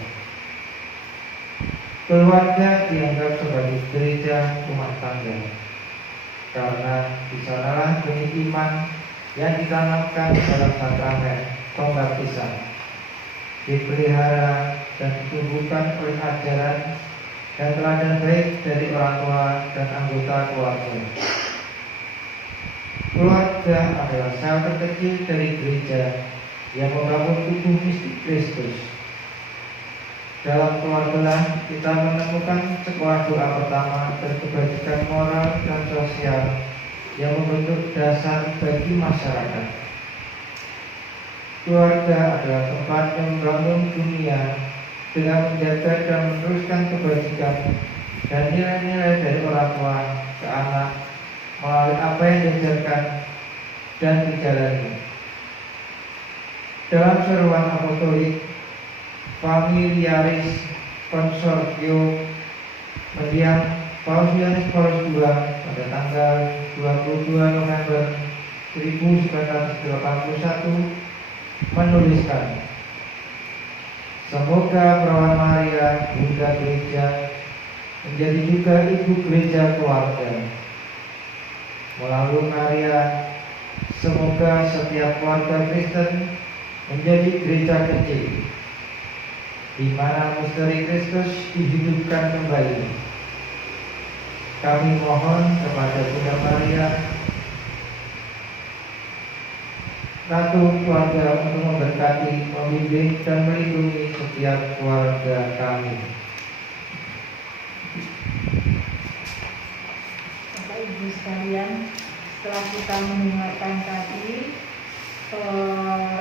Keluarga dianggap sebagai gereja rumah tangga karena di sanalah benih iman yang ditanamkan dalam sakramen pembaptisan, dipelihara dan ditumbuhkan oleh ajaran dan teladan baik dari orang tua dan anggota keluarga. Keluarga adalah sel terkecil dari gereja yang membangun tubuh mistik Kristus. Dalam keluarga kita menemukan sekolah doa pertama dan kebajikan moral dan sosial yang membentuk dasar bagi masyarakat. Keluarga adalah tempat yang membangun dunia dengan menjaga dan meneruskan kebajikan dan nilai-nilai dari orang tua ke anak melalui apa yang diajarkan dan dijalani. Dalam seruan apostolik Familiaris Consortio mendiang Paus Yohanes Paulus II pada tanggal 22 November 1981 menuliskan, semoga Perawan Maria Bunda Gereja menjadi juga ibu gereja keluarga. Melalui Maria, semoga setiap keluarga Kristen menjadi gereja kecil di mana misteri Kristus dihidupkan kembali. Kami mohon kepada Bunda Maria, Ratu keluarga, untuk memberkati, membimbing, dan melindungi setiap keluarga kami. Bapak Ibu sekalian, setelah kita mendengarkan tadi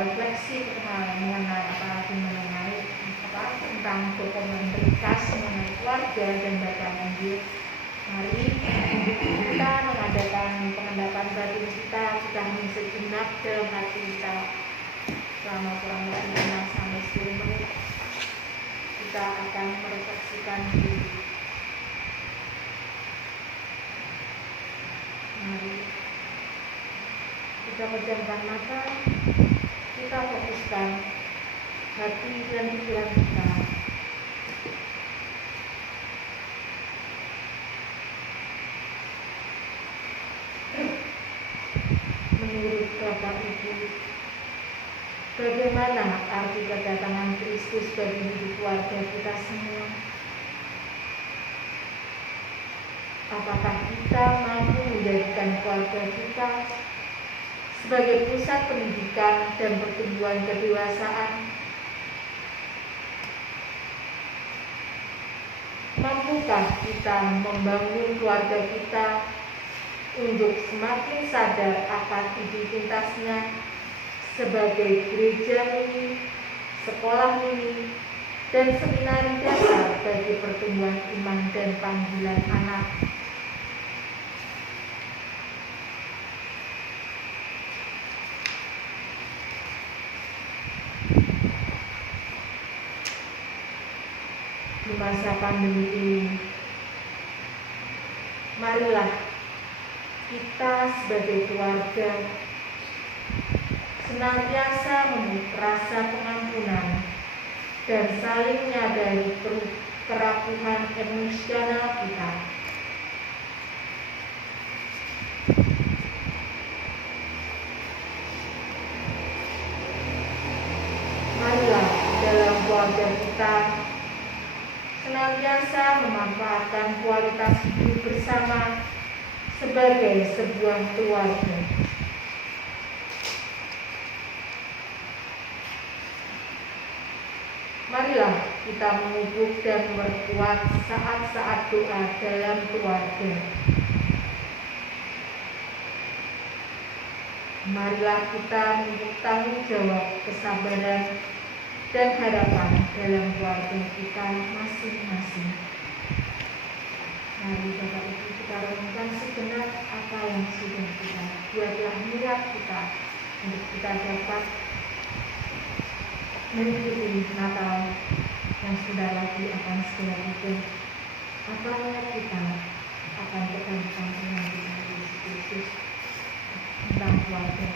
refleksi mengenai tentang dokumen khas mengenai keluarga dan bacaan Injil, mari kita mengadakan pengendapan batin kita sejenak dalam hati kita selama kurang lebih 5 sampai 10 menit. Kita akan merefleksikan diri. Mari kita pejamkan mata, kita fokuskan hati dan pikiran kita. Menurut Bapak Ibu, bagaimana arti kedatangan Kristus bagi hidup keluarga kita semua? Apakah kita mampu menjadikan keluarga kita sebagai pusat pendidikan dan pertumbuhan kedewasaan? Mampukah kita membangun keluarga kita untuk semakin sadar akan identitasnya sebagai gereja mini, sekolah mini, dan seminari dasar bagi pertumbuhan iman dan panggilan anak? masa pandemi ini. Marilah kita sebagai keluarga senantiasa memiliki rasa pengampunan dan saling menyadari kerapuhan emosional kita. Marilah dalam keluarga kita senantiasa memanfaatkan kualitas hidup bersama sebagai sebuah keluarga. Marilah kita memupuk dan memperkuat saat-saat doa dalam keluarga. Marilah kita memupuk tanggung jawab, kesabaran, dan harapan dalam keluarga kita masing-masing. Mari Bapak Ibu kita renungkan sejenak apa yang sudah kita buatlah niat kita untuk kita dapat mengikuti Natal yang sudah lagi akan segera tiba. Apa niat kita akan kedatangan Tuhan kita Yesus Kristus tentang keluarga.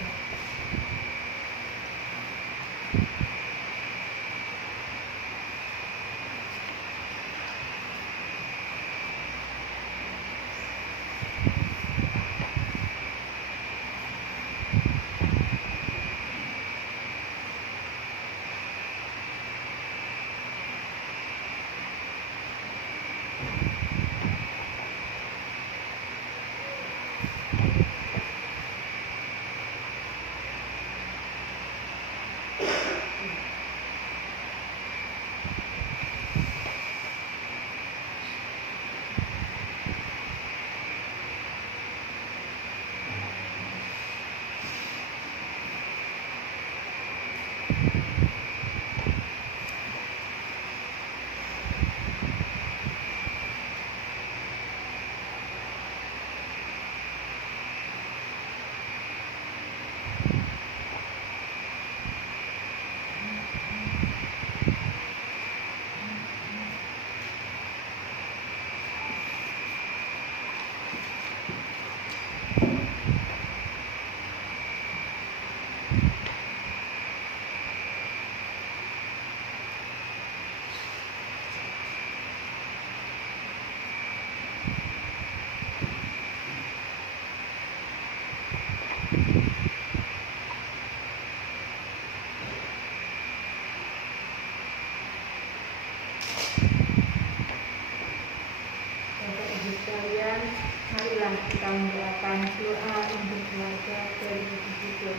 Marilah kita mendoakan doa untuk keluarga dari Judul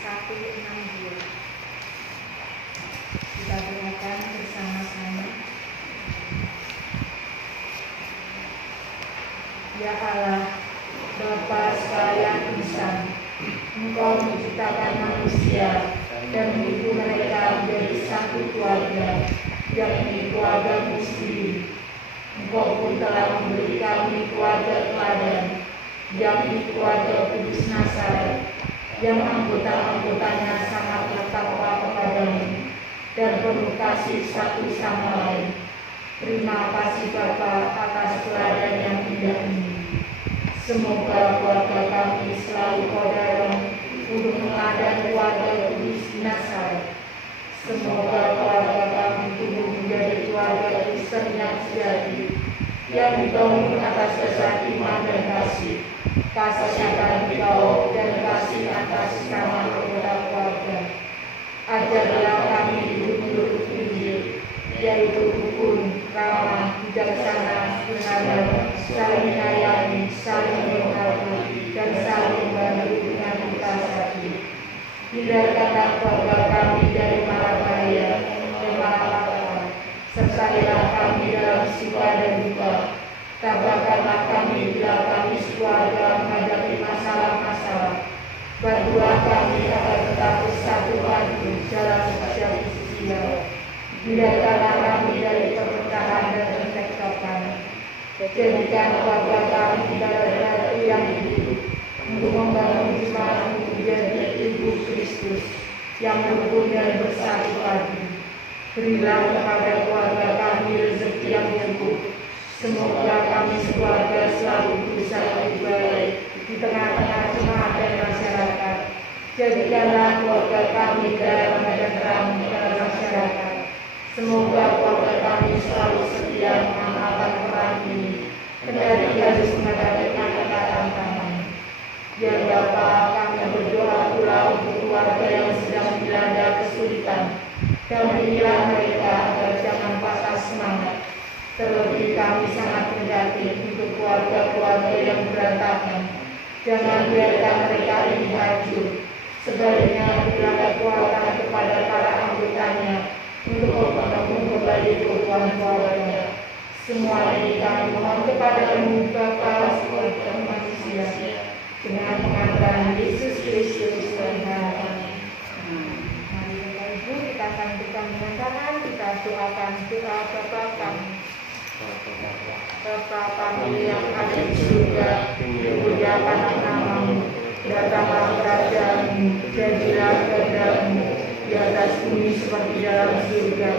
162. Kita doakan bersama-sama. Ya Allah, Bapa sekalian insan, Engkau menciptakan manusia dan mengibu mereka menjadi satu keluarga, yakni keluarga muslim. Engkau pun telah memberi kami keluarga teladan, yakni keluarga Kudus Nazaret, yang anggota-anggotanya sangat bertakwa kepadamu dan penuh kasih satu sama lain. Terima kasih Bapa atas teladan yang indah ini. Semoga keluarga kami selalu kau dorong untuk meladan keluarga Kudus Nazaret. Semoga keluarga kami tumbuh menjadi keluarga Kristen yang sejati, yang dibangun atas dasar iman dan kasih akan Engkau dan kasih atas sesama anggota keluarga. Ajarlah kami hidup menurut Injil, yaitu rukun, ramah, bijaksana, bersabar, saling menyayangi, saling menghormati, dan saling membantu dengan ikhlas hati. Hindarkanlah keluarga kami dari mara bahaya dan malapetaka, sertailah kami dalam suka dan duka. Tabahkanlah kami bila kami sekeluarga menghadapi masalah-masalah. Bantulah kami agar tetap bersatu padu dalam sejati setia. Hindarkanlah kami dari perpecahan dan percekcokan. Jadikan keluarga kami batu yang hidup untuk membangun jemaatmu menjadi tubuh Kristus yang rukun dan bersatu padu. Berilah kepada keluarga kami rezeki Semoga kami sekeluarga selalu berusaha lebih baik di tengah-tengah jemaat dan masyarakat. Jadikanlah keluarga kami dalam dan terang dalam masyarakat. Semoga keluarga kami selalu setia mengamalkan peran ini, kendali harus menghadapi tantangan. Ya Bapa, kami berdoa pula untuk keluarga yang sedang dilanda kesulitan. Dampingilah mereka agar jangan patah semangat. Terlebih kami sangat prihatin untuk keluarga-keluarga yang berantakan. Jangan biarkan mereka ini hancur. Sebaliknya berilah kekuatan kepada para anggotanya untuk membangun kembali keutuhan keluarga. Semua ini kami mohon kepadamu Bapa sebagai manusia, dengan pengaturan Yesus Kristus Tuhan kami. Mari Bapak Ibu kita sambutkan dengan tangan, kita doakan doa Bapa kami. Bapa kami yang ada di surga, dimuliakanlah namamu, datanglah kerajaanmu, jadilah kehendakmu di atas bumi seperti dalam surga.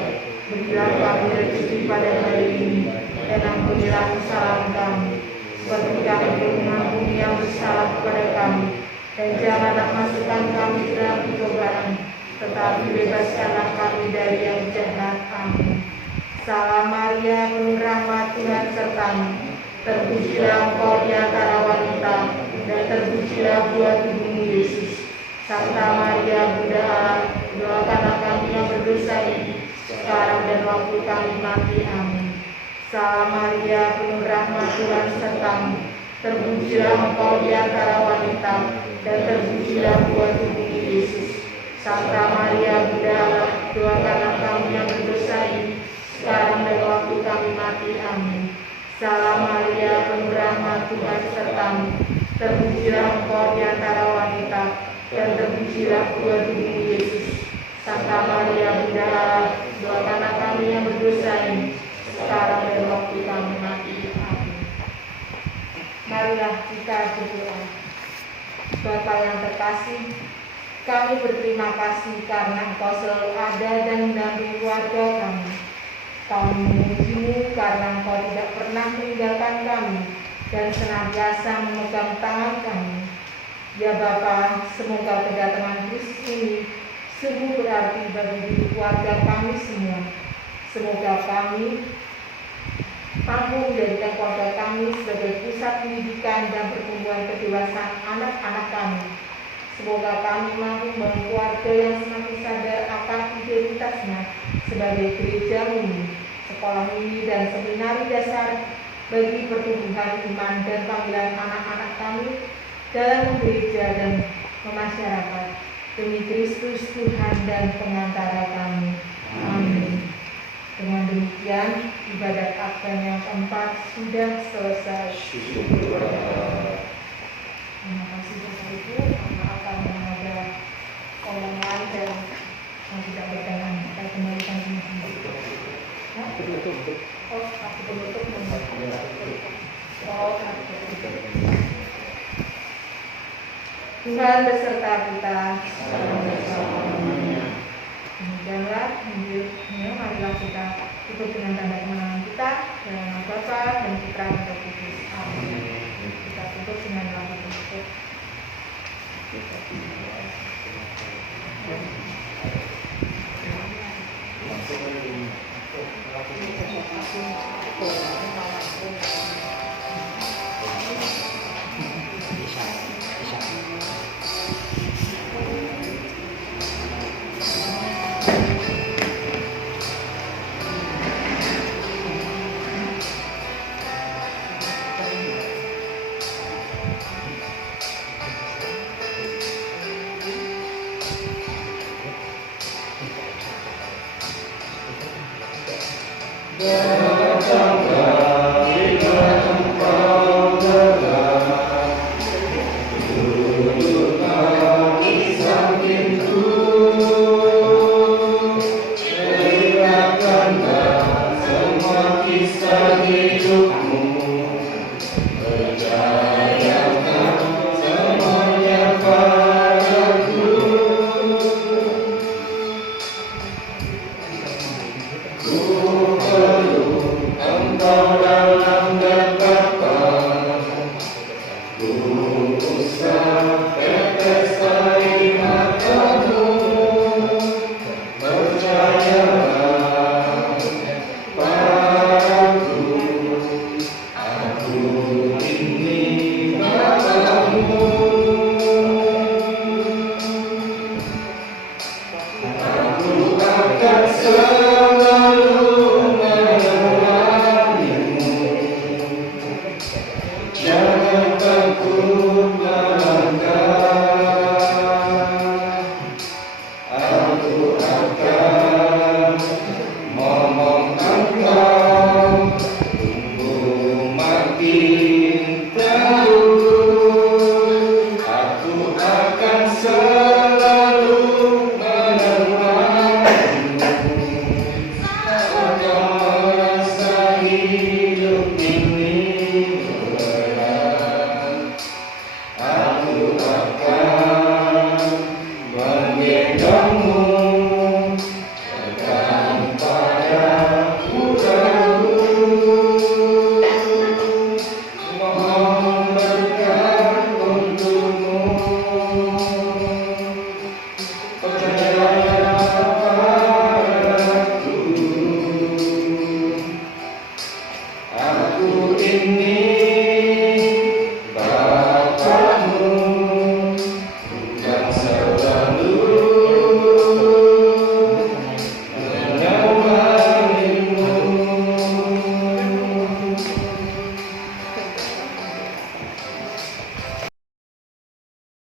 Berilah kami rezeki pada hari ini, dan ampunilah kesalahan kami, seperti kami mengampuni yang bersalah kepada kami. Dan janganlah masukkan kami ke dalam pencobaan, tetapi bebaskanlah kami dari yang jahat. Amin. Salam Maria, penuh rahmat Tuhan sertamu. Terpujilah engkau di antara wanita, dan terpujilah buah tubuhmu Yesus. Santa Maria, Bunda Allah, doakanlah kami yang berdosa ini, sekarang dan waktu kami mati. Amin. Salam Maria, penuh rahmat Tuhan sertamu. Terpujilah engkau di antara wanita, dan terpujilah buah tubuhmu Yesus. Santa Maria, Bunda Allah, doakanlah kami yang berdosa ini, sekarang dan waktu kami mati. Amin. Salam Maria, penuh rahmat Tuhan sertamu. Terpujilah engkau di antara wanita, dan terpujilah buah tubuhmu Yesus. Santa Maria, Bunda Allah, doakanlah kami yang berdosa ini, sekarang dan waktu kami mati. Amin. Marilah kita berdoa. Bapa yang terkasih, kami berterima kasih karena Engkau selalu ada dan mendampingi keluarga kami. Kami memujimu karena Engkau tidak pernah meninggalkan kami dan senantiasa memegang tangan kami. Ya Bapa, semoga kedatangan Kristus ini sungguh berarti bagi diri keluarga kami semua. Semoga kami mampu menjadikan keluarga kami sebagai pusat pendidikan dan pertumbuhan kedewasaan anak-anak kami. Semoga kami mampu membangun keluarga yang semakin sadar akan identitasnya sebagai gereja mini, sekolah mini, dan seminari dasar bagi pertumbuhan iman dan panggilan anak-anak kami dalam gereja dan masyarakat. Demi Kristus Tuhan dan pengantara kami. Amin. Dengan demikian, ibadat Advent yang keempat sudah selesai. Terima kasih Bapak Ibu. Maaf kalau ada omongan dan yang tidak berkenan, kita kembalikan semua. Oh, aku penutup. Tuhan beserta kita. Demikianlah marilah kita tutup dengan tanda kemenangan kita dalam nama Bapa dan Putra dan Roh Kudus. Amin. Kita tutup dengan lagu penutup. Engkau